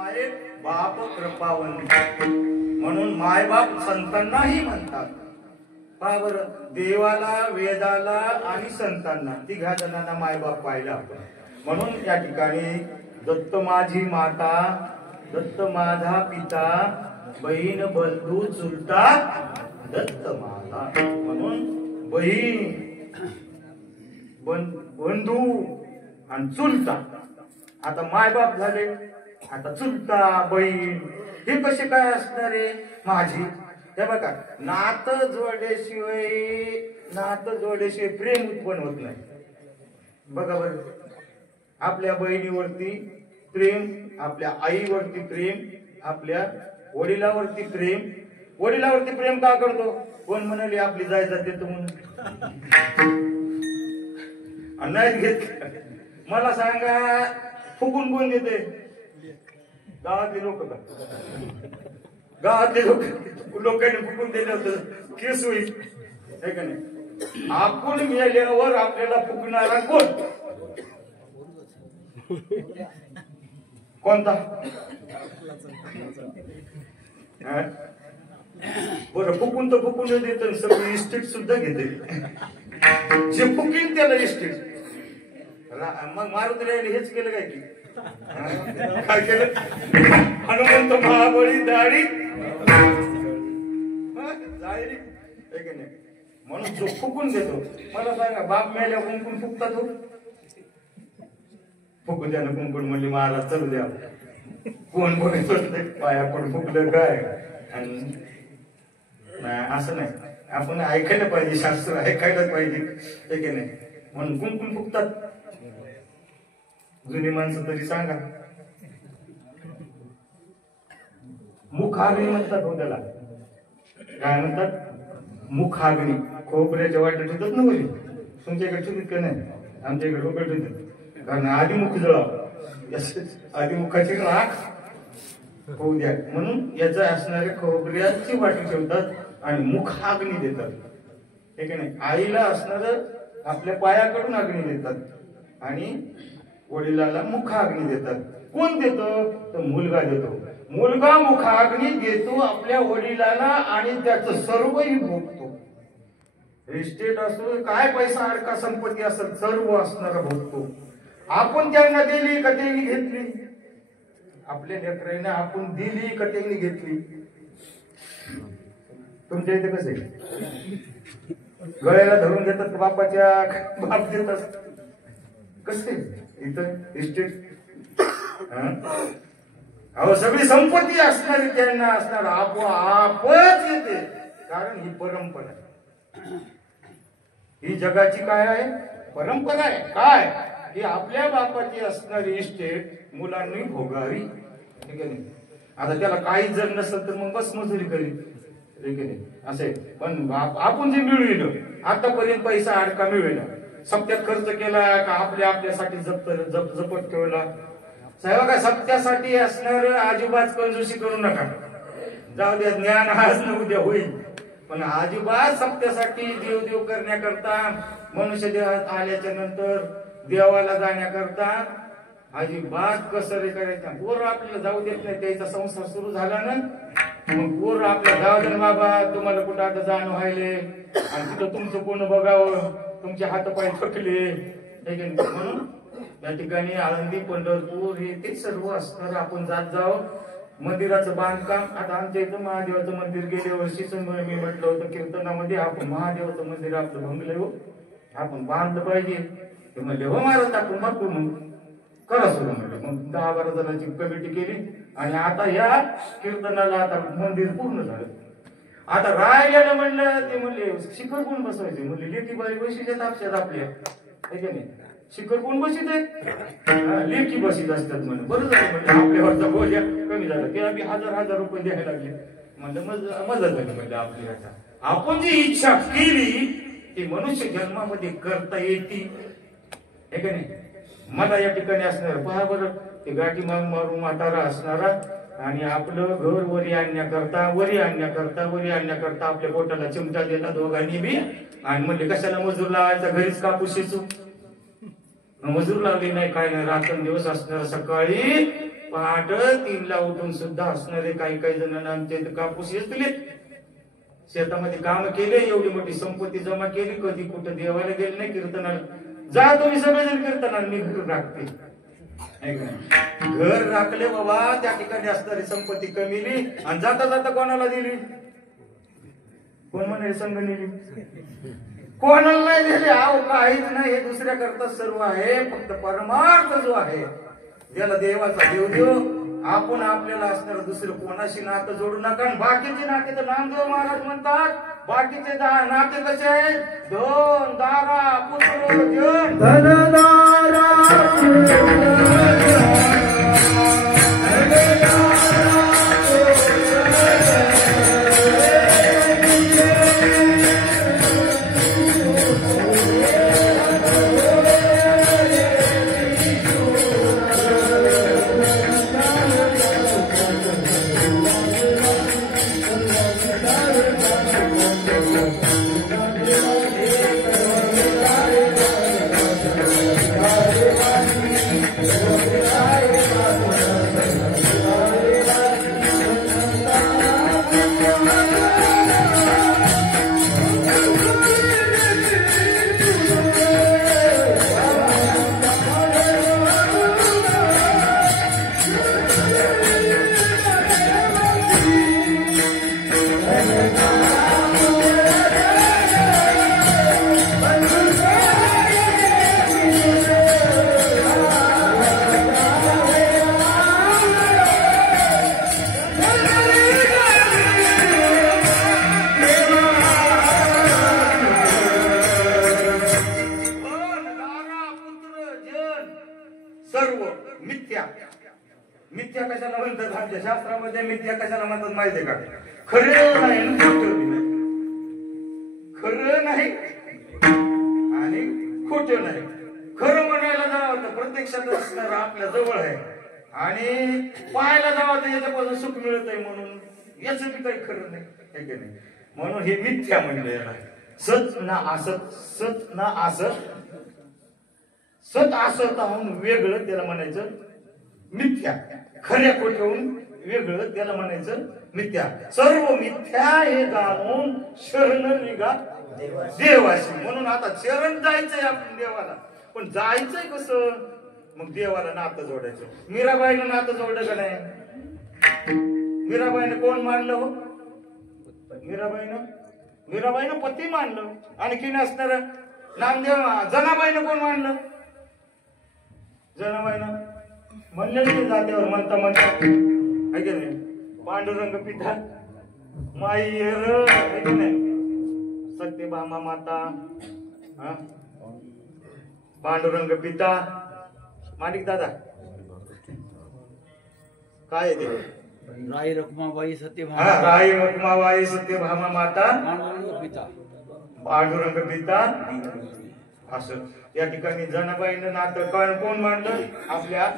माये बाप कृपावंत, म्हणून मायबाप संतांनाही म्हणतात. पहा बरं, देवाला, वेदाला आणि संतांना तिघा जणांना मायबाप पाहिला आपण. म्हणून या ठिकाणी दत्त माझी माता, दत्त माझा पिता, बहीण बंधू चुलता दत्त माझा. म्हणून बहीण, बंधू आणि चुलता. आता मायबाप झाले, आता चुलता, बहीण हे कसे काय असणार आहे माझी? हे बघा, नातं जोडल्याशिवाय प्रेम उत्पन्न होत नाही. बघा बरं, आपल्या बहिणीवरती प्रेम, आपल्या आईवरती प्रेम, आपल्या वडिलावरती प्रेम. वडिलावरती प्रेम का करतो? कोण म्हणाले आपली जाय जाते तर म्हणून नाही घेत. मला सांगा, फुकून कोण देते? गावातले लोक का? गावातले लोकांनी फुकून दिलं होतं केस होईल, आहे का नाही? आपण मेल्यावर आपल्याला फुकणारा कोण? कोणता? बरं, फुकून तर फुकून देत, सगळी इस्टेट सुद्धा घेते. जे फुकीन त्याला इस्टेट. मग मारुतीला हेच केलं काय की? काय केलं? हनुमंत महाबळी दाढी जाहिरी, आहे का नाही? म्हणून जो फुकून देतो, मला सांगा, बाप मेल्या कुंकून फुकतात हो? फुकून द्या ना कुंकून, म्हणली महाराज चलू द्या. कोण बघत पायाकडून फुकलं काय? आणि असं नाही, आपण ऐकायला पाहिजे, शास्त्र ऐकायला पाहिजे, आहे की नाही? म्हणून कुंकून फुकतात. जुनी माणसं तरी सांगा. मुखाग्नी म्हणतात हो त्याला. काय म्हणतात? मुखाग्नी. खोबऱ्याच्या वाट्या ठेवतात ना बोली, तुमच्याकडे ठेवतात का नाही? आमच्या इकडे डोक्यात ठेवतात. कारण आधी मुख जळावं, आधी मुखाची राख होऊ द्या म्हणून याचा असणाऱ्या खोबऱ्याची वाटी ठेवतात आणि मुखाग्नी देतात, हे की नाही? आईला असणार आपल्या पायाकडून अग्नी देतात आणि वडिलाला मुखाग्नी देतात. कोण देतो? तर मुलगा देतो. मुलगा मुखाग्नी देतो आपल्या वडिलाला आणि त्याचं सर्वही भोगतो. इस्टेट असो, काय पैसा अडका संपत्ती असेल, सर्व असणारा भोगतो. आपण त्यांना दिली का त्यांनी घेतली? आपल्या लेकरांना आपण दिली का त्यांनी घेतली? तुमच्या इथे कसे गळ्याला धरून घेतात बापाच्या, बाप देतात कसे? इथं इस्टेट अहो सगळी संपत्ती असणारी त्यांना असणार, आपोआपच येते. कारण ही परंपरा आहे, ही जगाची काय आहे? परंपरा आहे. काय? ही आपल्या बापाची असणारी इस्टेट मुलांनी भोगावी, ठीक आहे? आता त्याला काही जर नसेल तर मग बस मजुरी करी, ठीक आहे? असे पण आपण जे मिळविलं आतापर्यंत, पैसा अडका मिळविला, सप्त्यात खर्च केला का आपल्यासाठी जपत ठेवला? साहेब का सप्त्यासाठी असणार अजिबात कंजूसी करू नका. जाऊ द्या, ज्ञान आज न उद्या होईल, पण अजिबात सप्त्यासाठी देव करण्याकरता, मनुष्य देहात आल्याच्या नंतर देवाला जाण्याकरता अजिबात कसर करायचं. पोर आपल्याला जाऊ देत नाही, त्याचा संसार सुरू झाला ना, मग पोर आपल्या जाऊ दे बाबा, तुम्हाला कुठं आता जाणं व्हायले आणि तिथं तुमचं कोण बघावं, तुमचे हातपाय थकले, म्हणून या ठिकाणी आळंदी, पंढरपूर हे ते सर्व असणार आपण जात जावं. मंदिराचं बांधकाम, आता आमच्या इथं महादेवाचं मंदिर गेल्या वर्षीच मी म्हटलं होतं कीर्तनामध्ये, आपण महादेवाचं मंदिर आपलं भंगलं हो, आपण बांधलं पाहिजे. ते म्हणले हो महाराज, आपण बघतो, मग करा सुरू म्हणलं. मग 10-12 जणांची कमिटी केली आणि आता या कीर्तनाला आता मंदिर पूर्ण झालं. आता राहिलेलं म्हणलं, ते म्हणले शिखर कोण बसवायचे? म्हणले लेकी बाई बशीत आपल्यात आपल्या, नाही शिखर कोण बसीत आहे? लेखी बसीत असतात म्हणून. बरं झालं म्हणलं, आपल्यावरचा बोजा कमी झाला. ते आम्ही हजार रुपये द्यायला लागले. म्हणलं मदत झाली म्हणलं आपली. आता आपण जी इच्छा केली ती मनुष्य जन्मामध्ये करता येते, हे का नाही? मला या ठिकाणी असणार, पहा बरं, ते गाठी मारून म्हातारा असणारा आणि आपलं घर वरी आणण्याकरता आपल्या पोटाला चिमटा दिला दोघांनी बी आणि म्हणले कशाला मजूर लावायचा, घरीच कापूस शिचू. मजूर लावली नाही, काय नाही, रात्रंदिवस असणार. सकाळी पहाट 3ला उठून सुद्धा असणारे काही जणांना आमच्या इथं कापूस येतले शेतामध्ये काम केले एवढी मोठी संपत्ती जमा केली कधी कुठं देवाला गेले नाही कीर्तनाला जा तुम्ही सगळेजण कीर्तनाला मी घर राखते घर राखले बाबा त्या ठिकाणी असणारी संपत्ती कमीली आणि जाता जाता कोणाला दिली कोण म्हणे संघ नेली कोणाला नाही दिली अहो काहीच नाही हे दुसऱ्या करता सर्व आहे फक्त परमार्थ जो आहे त्याला देवाचा देव देव आपण आपल्याला असणार दुसरं कोणाशी नातं जोडू नका बाकीचे नाते तर नामदेव महाराज म्हणतात बाकीचे नाते कसे आहेत धन दारा पुत्र जन धनदारा मिथ्या कशाला म्हणतात आमच्या शास्त्रामध्ये मिथ्या कशाला म्हणतात माहितीये का खरं नाही खरं नाही आणि खोटं नाही खरं म्हणायला जावं तर प्रत्यक्षात असणार आपल्या जवळ आहे आणि पाहायला जावं तर याच्यापासून सुख मिळत आहे म्हणून याच बी काही खरं नाही म्हणून हे मिथ्या म्हणलं याला सत ना असत सत ना असत सत असत म्हणून वेगळं त्याला म्हणायचं मिथ्या खऱ्या खोट्याहून वेगळं त्याला म्हणायचं मिथ्या सर्व मिथ्या हे जाणून शरण निघा देवाशी म्हणून आता शरण जायचंय आपण देवाला पण जायचंय कसं मग देवाला नातं जोडायचं मीराबाईनं नातं जोडलं का नाही मीराबाईनं कोण मानलं हो मीराबाईनं पती मानलं आणखी असणार नामदेव जनाबाईनं कोण मानलं जनाबाईनं म्हणले नाही जात्यावर म्हणता ऐक नाही पांडुरंग पिता माईर ऐक नाही सत्यभामा माता पांडुरंग पिता माणिक दादा काय ते राई रखमाबाई सत्यभामा राई रखमाबाई सत्यभामा माता पांडुरंग पिता पांडुरंग पिता असं या ठिकाणी जनाबाईनं नातं कोण मांडलं आपल्या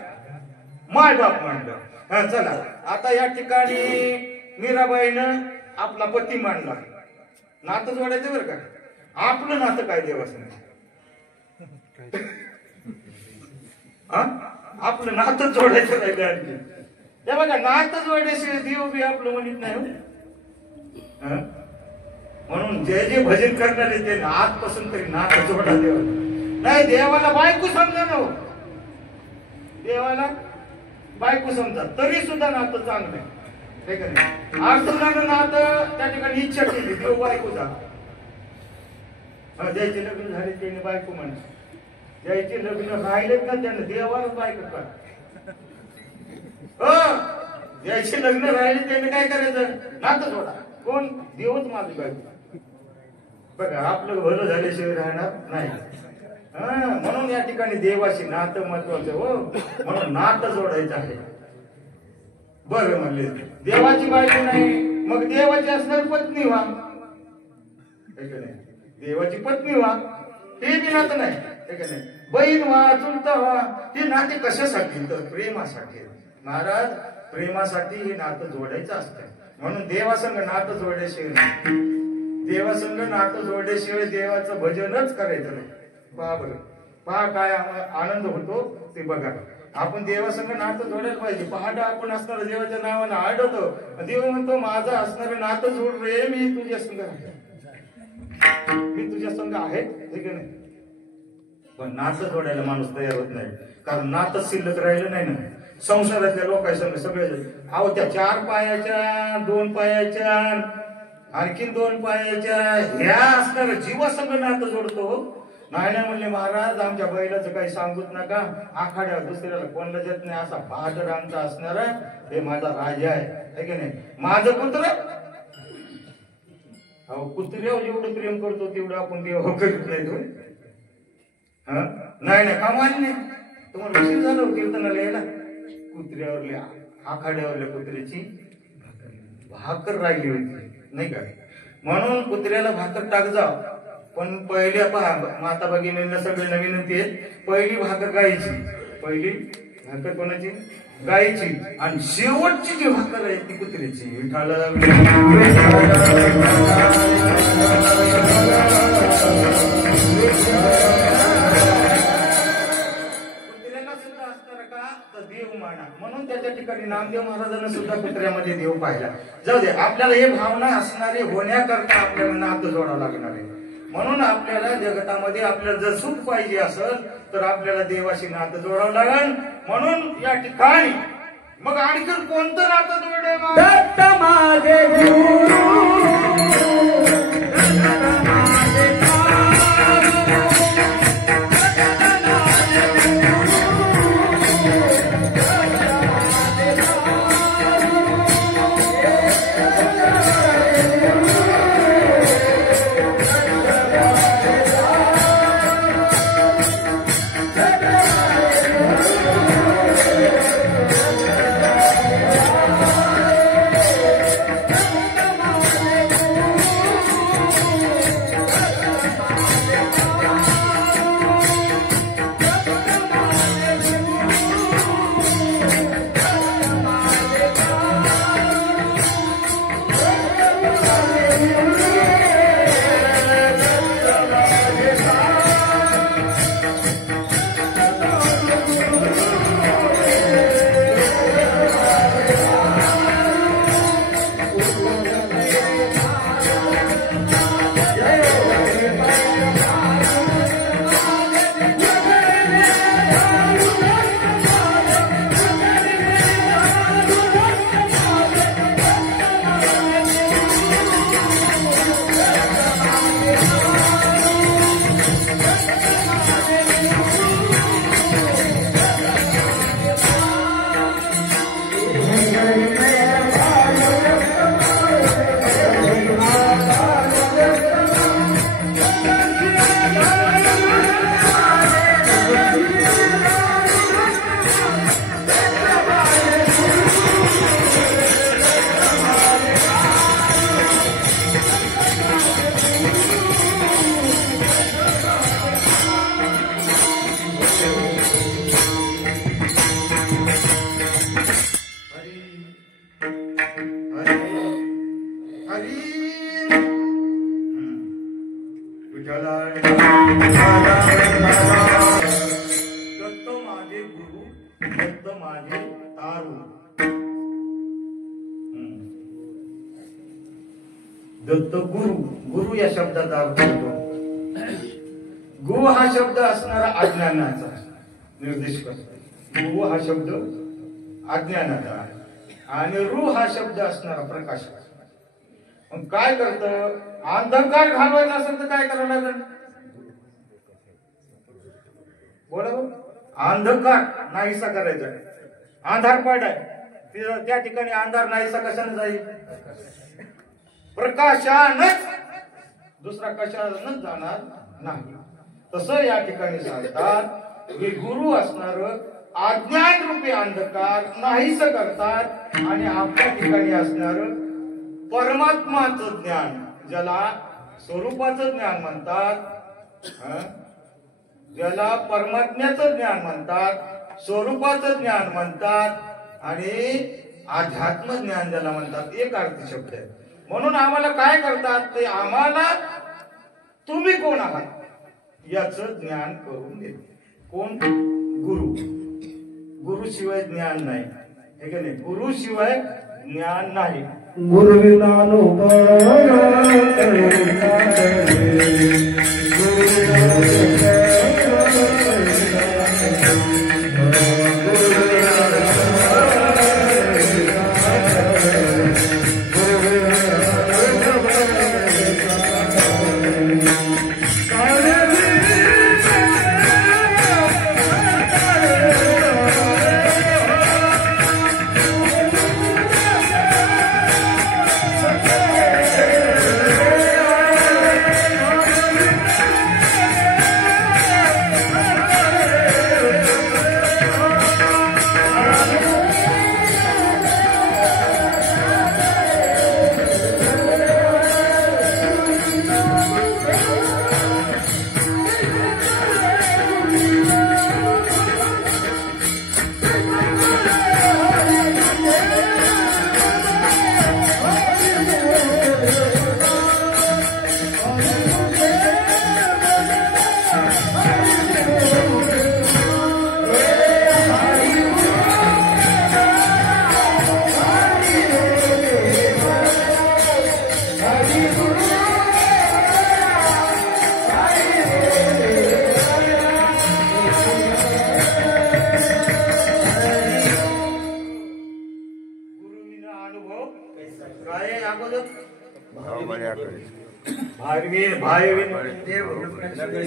माय बाप मांडलं हा चला आता या ठिकाणी मीराबाईनं आपला पती मांडला नातं जोडायचं बरं का आपलं नातं काय देवाचं आपलं नातं जोडायचं राहिलं आणखी ते बघा नातं जोडल्याशिवाय देव बी आपलं म्हणत नाही म्हणून जे जे भजन करणारे ते आजपासून तरी नातं जोडा देवा नाही देवाला बायको समजा ना देवाला बायको समजा तरी सुद्धा नातं चांगलं आहे अर्जुनानं नातं त्या ठिकाणी इच्छा केली देव बायको जा ज्याचे लग्न झाले त्याने बायको म्हणे ज्याचे लग्न राहिलेत ना त्याने देवालाच बायको कर हो ज्याचे लग्न राहिले त्याने काय करायचं नातं जोडा कोण देवच माझी बायको बघा आपलं भलं झाल्याशिवाय राहणार नाही म्हणून या ठिकाणी देवाशी नातं महत्वाचं हो म्हणून नातं जोडायचं आहे बरं म्हणले देवाची बायको नाही मग देवाची असणार पत्नी व्हा देवाची पत्नी व्हा हे बी नातं नाही बहीण व्हा चुलता व्हा हे नाते कशासाठी तर प्रेमासाठी महाराज प्रेमासाठी हे नातं जोडायचं असतं म्हणून देवासंग नातं जोडल्याशिवाय देवासंग नातं जोडल्याशिवाय देवाचं भजनच करायचं नाही पहा बरं पहा काय आनंद होतो ते बघा आपण देवासंग नातं जोडायला पाहिजे. पहाटे आपण असणारं देवाच्या नावानं आढळतो. देव म्हणतो माझं असणारं नातं जोड रे, मी तुझ्या संग आहे, मी तुझ्या संग आहे, ठीक आहे नाही. पण नातं जोडायला माणूस तयार होत नाही, कारण नातं शिल्लक राहिलं नाही ना. संसारातल्या लोकांसंग सगळे अहो त्या 4 पायाच्या 2 पायाच्या आणखीन 2 पायाच्या ह्या असणारं जीवासंग नातं जोडतो. नाही नाही म्हणले महाराज आमच्या बैलाचं काही सांगूच नका, आखाड्यावर दुसऱ्याला कोणला देत नाही, असा बहादर आमचा असणारा हे माझा राजा आहे की नाही. माझं पुत्र अहो कुत्र्यावर जेवढं प्रेम करतो तेवढं आपण देवा करीत नाही. तो नाही नाही कामाला नाही. तुम्हाला उशीर झालं कीर्तनाला यायला. कुत्र्यावरल्या आखाड्यावरल्या कुत्र्याची भाकर राहिली होती नाही का, म्हणून कुत्र्याला भाकर टाक जा. पण पहिल्या पहा माता भगिनींना सगळे नवीन ते पहिली भाकर गायची, पहिली भाकर कोणाची गायची, आणि शेवटची जी भाकर आहे ती कुत्र्याची. विठाला देव माना, म्हणून त्याच्या ठिकाणी नामदेव महाराजांना सुद्धा कुत्र्यामध्ये देव पाहिला. जाऊ दे, आपल्याला हे भावना असणारे होण्याकरता आपल्याला नातं जोडावं लागणार आहे. म्हणून आपल्याला जगतामध्ये आपल्याला जर सुख पाहिजे असेल तर आपल्याला देवाशी नातं जोडावं लागेल. म्हणून या ठिकाणी मग आणखी कोणतं नातं जोडे दत्त माझे गुरु, दत्त गुरु, गुरु या शब्दाचा अर्थ होतो. गु हा शब्द असणारा अज्ञानाचा निर्देश करतो. गु हा शब्द अज्ञानाचा आणि रू हा शब्द असणारा प्रकाशाचा. मग काय करतं, अंधकार घालवायचा असेल तर काय करावं लागेल, बरोबर, अंधकार नाहीसा करायचा. अंधार पडाय त्या ठिकाणी अंधार नाहीसा कशाने जाईल, प्रकाशानच, दुसरा कशानच जाणार नाही. तसं या ठिकाणी सांगतात की गुरु असणार अज्ञान रूपी अंधकार नाहीस करतात आणि आपल्या ठिकाणी असणार परमात्माचं ज्ञान, ज्याला स्वरूपाचं ज्ञान म्हणतात, ज्याला परमात्म्याचं ज्ञान म्हणतात, स्वरूपाचं ज्ञान म्हणतात आणि अध्यात्म ज्ञान ज्याला म्हणतात, एक अर्थ शब्द आहे. म्हणून आम्हाला काय करतात ते आम्हाला तुम्ही कोण आहात याचं ज्ञान करून देते. कोण, गुरु. गुरुशिवाय ज्ञान नाही, हे का नाही? गुरुशिवाय ज्ञान नाही.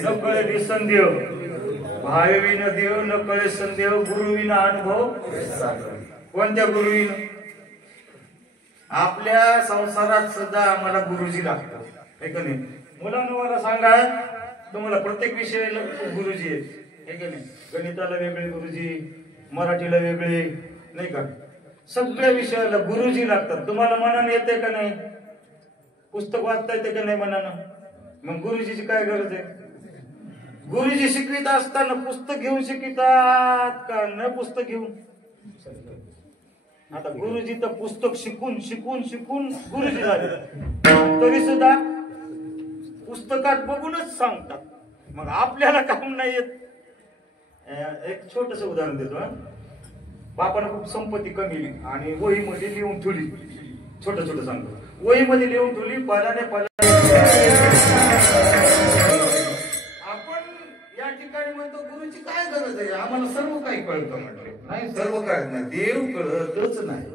नकळे विसंदेव, भाविन देव नकळे संदेव, गुरुविना अनुभव. कोणत्या गुरुविन? आपल्या संसारात सुद्धा आम्हाला गुरुजी लागतात, हे का नाही? मुलांना मला सांगा, तुम्हाला प्रत्येक विषय गुरुजी आहेत, हे का नाही? गणिताला वेगळे गुरुजी, मराठीला वेगळे, नाही का? सगळ्या विषयाला गुरुजी लागतात. तुम्हाला मनानं येते का नाही? पुस्तक वाचता येते का नाही मनानं? मग गुरुजीची काय गरज आहे? गुरुजी शिकवित असताना पुस्तक घेऊन शिकवितात का न पुस्तक घेऊन? आता गुरुजी तर पुस्तक शिकून शिकून शिकून गुरुजी झाले, तरी सुद्धा पुस्तकात बघूनच सांगतात. मग आपल्याला काम नाही येत. एक छोटस उदाहरण देतो. बापानं खूप संपत्ती कमी आणि वहीमध्ये लिहून ठेवली. छोट छोट सांगतो. वहीमध्ये लिहून ठेवली, पाल्याने आपण या ठिकाणी म्हणतो गुरुची काय गरज आहे, आम्हाला सर्व काही कळतं म्हटलं. नाही, सर्व कळत नाही, देव कळतच नाही.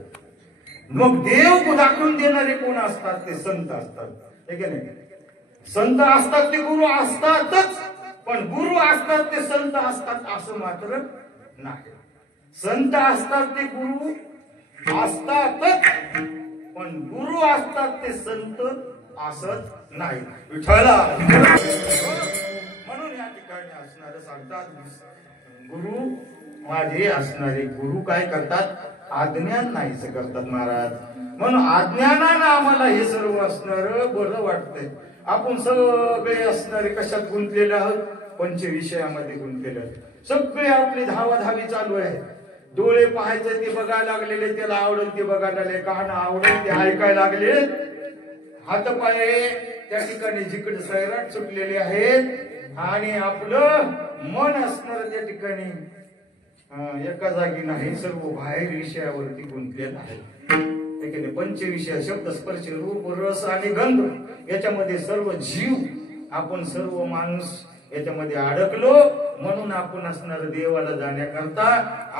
मग देव दाखवून देणारे कोण असतात? ते संत असतात, हे की नाही? संत असतात ते गुरु असतातच, पण गुरु असतात ते संत असतात असं मात्र नाही. संत असतात ते गुरु असतातच, पण गुरु असतात ते संत असत नाही. विठ्ठला म्हणून या ठिकाणी असणारे सांगतात, गुरु माझे असणारे गुरु काय करतात? अज्ञान नाहीच करतात महाराज. म्हणून अज्ञानानं आम्हाला हे सर्व असणार बरं वाटतंय. आपण सगळे असणारे कशात गुंतलेले आहोत? पंचविषयामध्ये गुंतलेले आहोत. सगळे आपली धावाधावी चालू आहे. डोळे पाहायचे ते बघायला लागलेले, त्याला आवडेल ते बघायला लागले, कान आवडेल ते ऐकायला लागले, हातपाय त्या ठिकाणी जिकडे सैराट सुटलेले आहेत आणि आपलं मन असणार त्या ठिकाणी एका जागी नाही, सर्व बाहेर विषयावरती गुंतलेलं आहे. पंचविषय शब्द स्पर्श रूप रस आणि गंध याच्यामध्ये सर्व जीव, आपण सर्व माणूस याच्यामध्ये अडकलो. म्हणून आपण असणार देवाला जाण्याकरता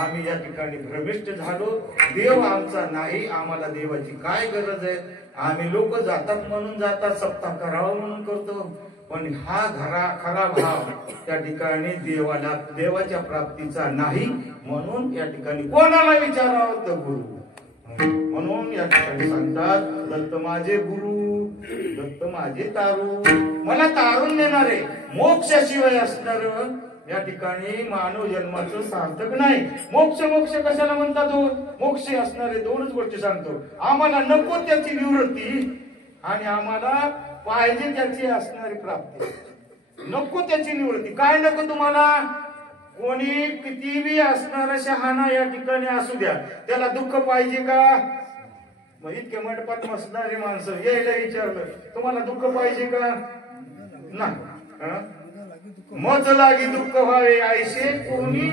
आम्ही या ठिकाणी भ्रमिष्ट झालो. देव आमचा नाही, आम्हाला देवाची काय गरज आहे? आम्ही लोक जातात म्हणून जातात, सप्ताह करावा म्हणून करतो, पण हा खरा भाव त्या ठिकाणी देवाच्या प्राप्तीचा नाही. म्हणून या ठिकाणी कोणाला विचारावं तर गुरु. म्हणून या ठिकाणी सांगतात, दत्त माझे गुरु, दत्त माझे तारू. मला तारून देणारे, मोक्षाशिवाय असणार या ठिकाणी मानव जन्माचं सार्थक नाही. मोक्ष मोक्ष कशाला म्हणतात? मोक्ष असणारे दोनच गोष्टी सांगतो. आम्हाला नको त्याची निवृत्ती आणि आम्हाला पाहिजे त्याची असणारी प्राप्ती. नको त्याची निवृत्ती. काय नको तुम्हाला? कोणी कितीही असणारा शहाणा या ठिकाणी असू द्या, त्याला दुःख पाहिजे का? मग इतके मंडपात बसणारी माणसं यायला विचारलं, तुम्हाला दुःख पाहिजे का? नाही. मज लागी दुःख व्हावे ऐसे कोणी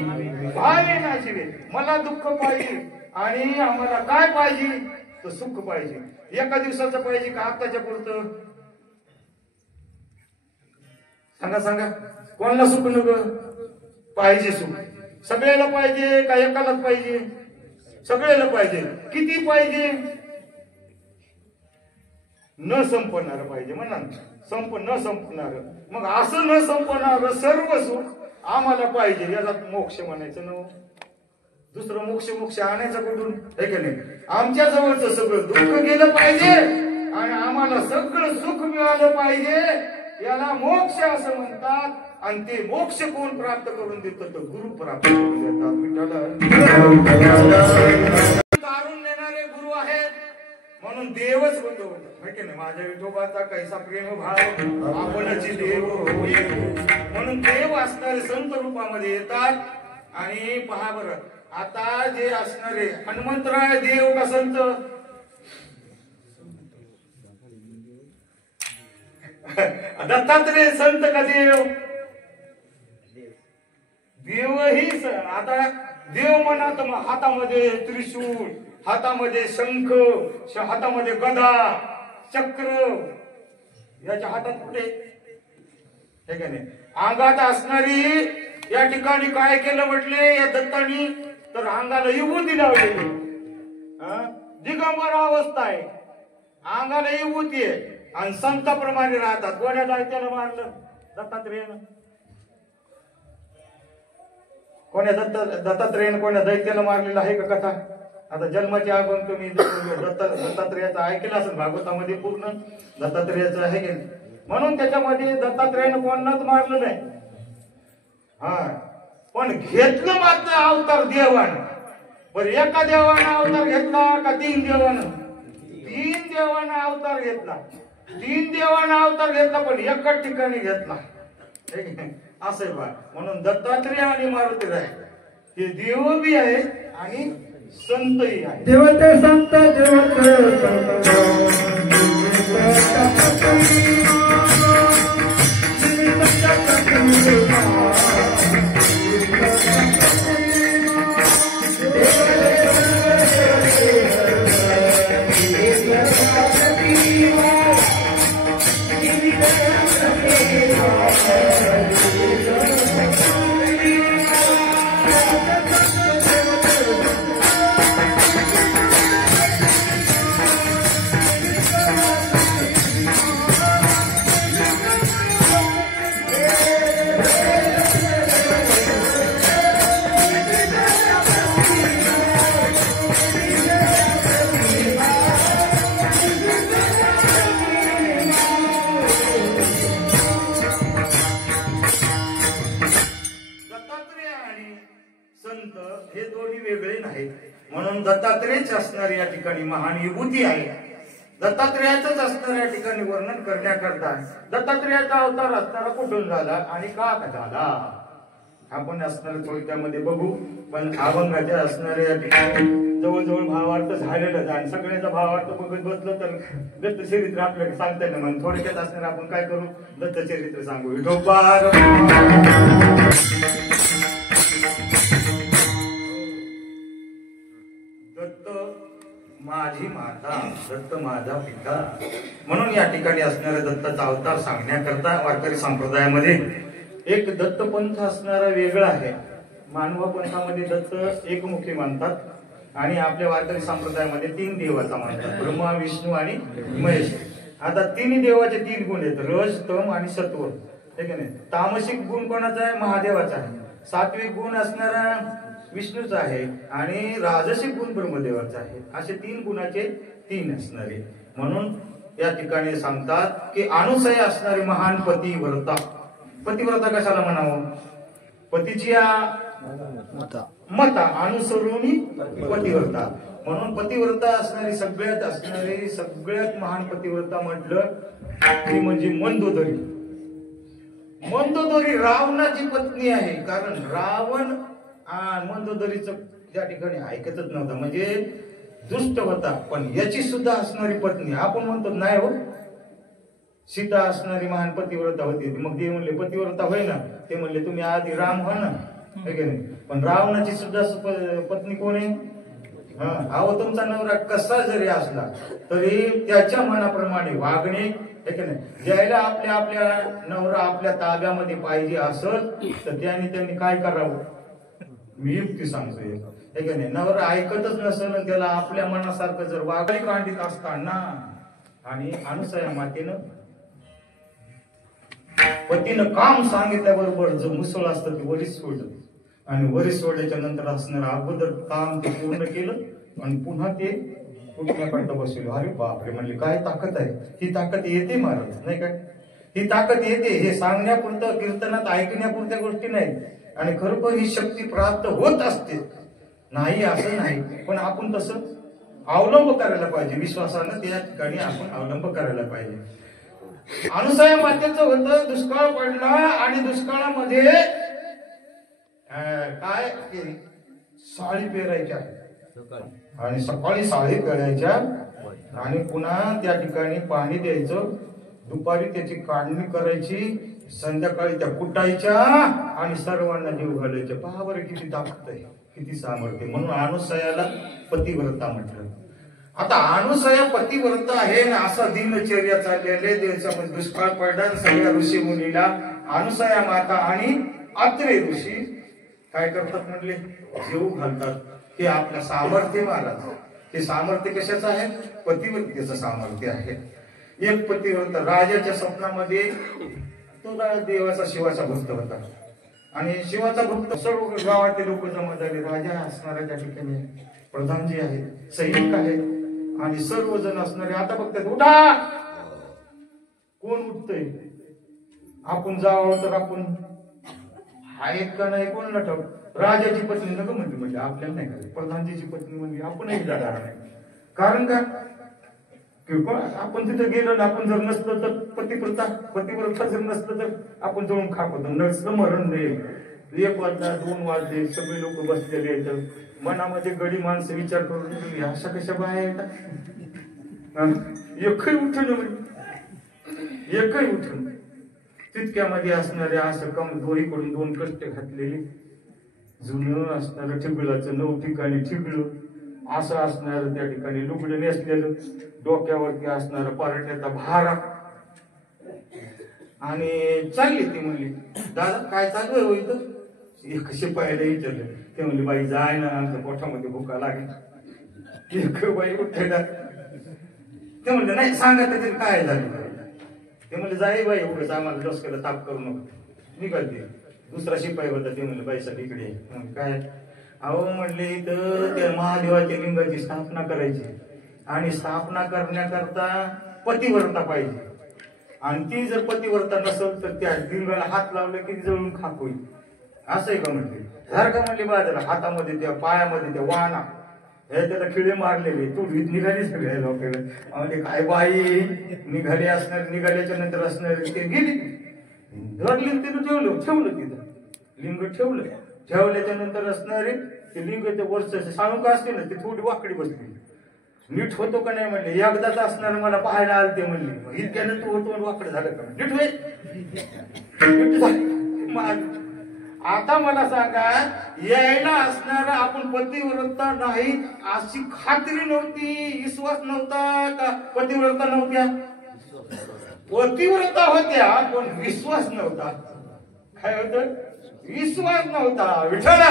भावे नाशिवे. मला दुःख पाहिजे आणि आम्हाला काय पाहिजे तर सुख पाहिजे. एका दिवसाचं पाहिजे का आत्ताच्या पुरतं? सांगा सांगा, कोणाला सुख नको पाहिजे? सुख सगळ्याला पाहिजे का एकालाच पाहिजे? सगळ्याला पाहिजे. किती पाहिजे? न संपणार पाहिजे म्हणा, न संपणार. मग असं न संपणार सर्व सुख आम्हाला पाहिजे. याला मोक्ष म्हणायचं ना. दुसरं मोक्ष आणायचं कुठून? हे की नाही? आमच्या जवळचं सगळं दुःख गेलं पाहिजे आणि आम्हाला सगळं सुख मिळालं पाहिजे. याला मोक्ष असं म्हणतात. आणि ते मोक्ष कोण प्राप्त करून देतं? तर गुरु प्राप्त करून देतात. तारून देणारे गुरु आहेत म्हणून देवच होतो. माहिती नाही, माझ्या विठोबाचा कैसा प्रेम भाव आपणची देव होय. म्हणून देव असणारे संत रूपामध्ये येतात. आणि पहा बरं, आता जे असणारे हनुमंतराय देव का संत? दत्तात्रेय संत का देव? देवही आता देव म्हणा तर हातामध्ये त्रिशूळ, हातामध्ये शंख, हातामध्ये गदा, चक्र. याच्या हातात कुठे? हे का नाही? अंगात असणारी या ठिकाणी काय केलं म्हटले या दत्तानी? तर अंगाला विभूती लावलेली. दिगंबर अवस्था आहे, अंगाला विभूती आहे आणि संताप्रमाणे राहतात. कोण्या दैत्याला मारलं? दत्तात्रेयानं. दत्तात्रेयानं कोण्या दैत्याला मारलेलं आहे का कथा? आता जन्माचे अभंग तुम्ही दत्तात्रेयाचं ऐकलं असेल भागवतामध्ये पूर्ण. दत्तात्रेयाचं आहे की नाही? म्हणून त्याच्यामध्ये दत्तात्रेयानं कोणाच मारलं नाही. पण घेतलं मात्र अवतार देवानं. पण एका देवानं अवतार घेतला का तीन देवानं? तीन देवानं अवतार घेतला. तीन देवानं अवतार घेतला पण एकाच ठिकाणी घेतला. असं आहे बा. म्हणून दत्तात्रेय आणि मारुतीराय हे देव बी आहे आणि संतही आहे. देवते संत हे दोन्ही वेगळे नाहीत. म्हणून दत्तात्रेयच असणारी या ठिकाणी महान विभूती आहे. दत्तात्रेयाचंच असणाऱ्या ठिकाणी वर्णन करण्याकरता दत्तात्रेयाचा अवतार असणारा कुठून झाला आणि का झाला आपण असणारे थोडक्यामध्ये बघू. पण अभंगाच्या असणाऱ्या या ठिकाणी जवळजवळ भावार्थ झालेलं आणि सगळ्याचा भावार्थ बघत बसलं तर दत्तचरित्र आपल्याला सांगता येईल. म्हणून थोडक्यात असणार आपण काय करू? दत्तचरित्र सांगू. विठोबा दत्त माझी माता, दत्त माझा पिता. म्हणून या ठिकाणी असणाऱ्या दत्ताचा अवतार सांगण्याकरता वारकरी संप्रदायामध्ये एक दत्तपंथ असणारा वेगळा आहे. मानव पंथामध्ये दत्त एकमुखी मानतात आणि आपल्या वारकरी संप्रदायामध्ये तीन देवाचा मानतात, ब्रह्मा, विष्णू आणि महेश. आता तिन्ही देवाचे तीन गुण आहेत, रज, तम आणि सत्व. ठीक आहे. तामसिक गुण कोणाचा आहे? महादेवाचा आहे. सात्विक गुण असणारा विष्णूचा आहे आणि राजसिक गुण ब्रह्मदेवाचा आहे. असे तीन गुणाचे तीन असणारे. म्हणून या ठिकाणी सांगतात की अनुसय असणारे महान पतिव्रता. पतिव्रता कशाला म्हणावं? पतीची मता अनुसरून पतिव्रता. म्हणून पतिव्रता असणारी सगळ्यात महान पतिव्रता म्हटलं ती म्हणजे मंदोदरी. मंदोदरी रावणाची पत्नी आहे. कारण रावण मंदोदरीचं त्या ठिकाणी ऐकतच नव्हता, म्हणजे दुष्ट होता. पण याची सुद्धा असणारी पत्नी आपण म्हणतो नाही हो, सीता असणारी महान पतिव्रता होती. मग ते म्हणले पतिव्रता होय ना, ते म्हणले तुम्ही आधी राम हो ना, है की नाही. पण रावणाची सुद्धा पत्नी कोण आहे? अहो तुमचा नवरा कसा जरी असला तरी त्याच्या मनाप्रमाणे वागणे, है की नाही. ज्याला आपल्या नवरा आपल्या ताब्यामध्ये पाहिजे असत तर त्यांनी काय करावं, मी युक्ती सांगतोय, है की नाही. नवरा ऐकतच नसेल त्याला आपल्या मनासारखं जर वागणी कांडित असताना आणि अनुसया मातेनं पतीनं काम सांगितल्याबरोबर जो मुसळ असतं ते वरीच सोडलं आणि वरीच सोडल्याच्या नंतर असणार अगोदर काम ते पूर्ण केलं आणि पुन्हा ते उठण्याकरता बसवलं. अरे बापरे, म्हणले काय ताकद आहे, ही ताकद येते महाराज, नाही काय, ही ताकद येते. हे सांगण्यापुरतं कीर्तनात ऐकण्यापुरत्या गोष्टी नाही आणि खरोखर ही शक्ती प्राप्त होत असते, नाही असं नाही. पण आपण तसं अवलंब करायला पाहिजे, विश्वासानं त्या ठिकाणी आपण अवलंब करायला पाहिजे. अनुसया मातेचं होतं दुष्काळ पडला आणि दुष्काळामध्ये काय साळी पेरायच्या आणि सकाळी साळी पेरायच्या आणि पुन्हा त्या ठिकाणी पाणी द्यायचं, दुपारी त्याची काढणी करायची, संध्याकाळी त्या कुटायच्या आणि सर्वांना जीव घालायच्या. पहा बरं किती ताकद आहे, किती सामर्थ्य. म्हणून अनुसयाला पतिव्रता म्हटलं. आता अनुसया पतिव्रता आहे ना, असा दिनचर्या चाललेले देशामध्ये दुष्काळ पडला. सगळ्या ऋषी मुनीला अनुसया माता आणि अत्रे ऋषी काय करतात म्हटले, जीव घालतात. हे आपलं सामर्थ्य महाराज, हे सामर्थ्य कशाचं आहे, पतिव्रतेचं सामर्थ्य आहे. एक पतिव्रता राजाच्या स्वप्नामध्ये तो देवाचा शिवाचा भक्त होता आणि शिवाचा भक्त सर्व गावातील लोक जमा झाले. राजा असणाऱ्या त्या ठिकाणी प्रधानजी आहेत, सैनिक आहेत आणि सर्वजण असणारे आता बघतात, उठा, कोण उठतंय, आपण जावं तर आपण आहेत का नाही कोणाला ठाऊक. राजाची पत्नी नको म्हणजे आपल्याला नाही करायचं, प्रधानजीची पत्नी म्हणजे आपणही जाणार नाही. कारण का, आपण तिथे गेलो ना, आपण जर नसलं तर पतिव्रता जर नसलं तर आपण जाऊन खाप होतो, नसलं मरण नाही. 1 वाजता 2 वाजले, सगळे लोक बसलेले आहेत, मनामध्ये गडी माणसं विचार करून अशा कशा बाहेर एकही उठून तितक्यामध्ये असणारे असं कम दोरीकडून 2 कष्ट घातलेले जुनं असणारं ठिबळाचं 9 ठिकाणी ठिबळ असं असणार, त्या ठिकाणी लुगडं नेसलेलं, डोक्यावरती असणारा पराठ्याचा भारा आणि चालली. ती म्हणली, दादा काय चालू आहे इथं, एक शिपायाला विचारलं. ते म्हणले, बाई जाय ना, आमच्या पोटामध्ये भुका लागेल. एक बाई उठायला, ते म्हणले नाही सांगा त्याचे काय झालं. ते म्हणले, जाई बाई उगाच आम्हाला डोसक्याला ताप करू नको, निघालते. दुसरा शिपाई होता, ते म्हणले, बाईसाठी इकडे काय. अहो म्हणले, इथं त्या महादेवाच्या लिंगाची स्थापना करायची आणि स्थापना करण्याकरता पतिव्रता पाहिजे आणि ती जर पतिव्रता नसेल तर त्या लिंगाला हात लावला की जळून खाक होईल. असं आहे का म्हणते. जर का म्हणले बाजाला हातामध्ये त्या पायामध्ये त्या वाहना हे त्याला खिळे मारलेले, तू निघाली सगळ्या लोकांना. म्हणजे काय बाई निघाले असणार, निघाल्याच्या नंतर असणार ते गेली, धरली तिथं ठेवलं तिथं लिंग ठेवल्याच्या नंतर असणारे ते लिंगाच्या वरचं साणुका असते ना, ती थोडी वाकडी बसली. नीट होतो का नाही म्हणले, एकदाच असणार मला पाहायला आलते म्हणले, इतक्यानं तू होतो वाकड झालं का, नीट होय. आता मला सांगा, यायला असणारा आपण पतिव्रता नाही अशी खात्री नव्हती, विश्वास नव्हता का पतिव्रता नव्हत्या, पतिव्रता होत्या पण विश्वास नव्हता. काय होतं, विश्वास नव्हता. विठ्ठला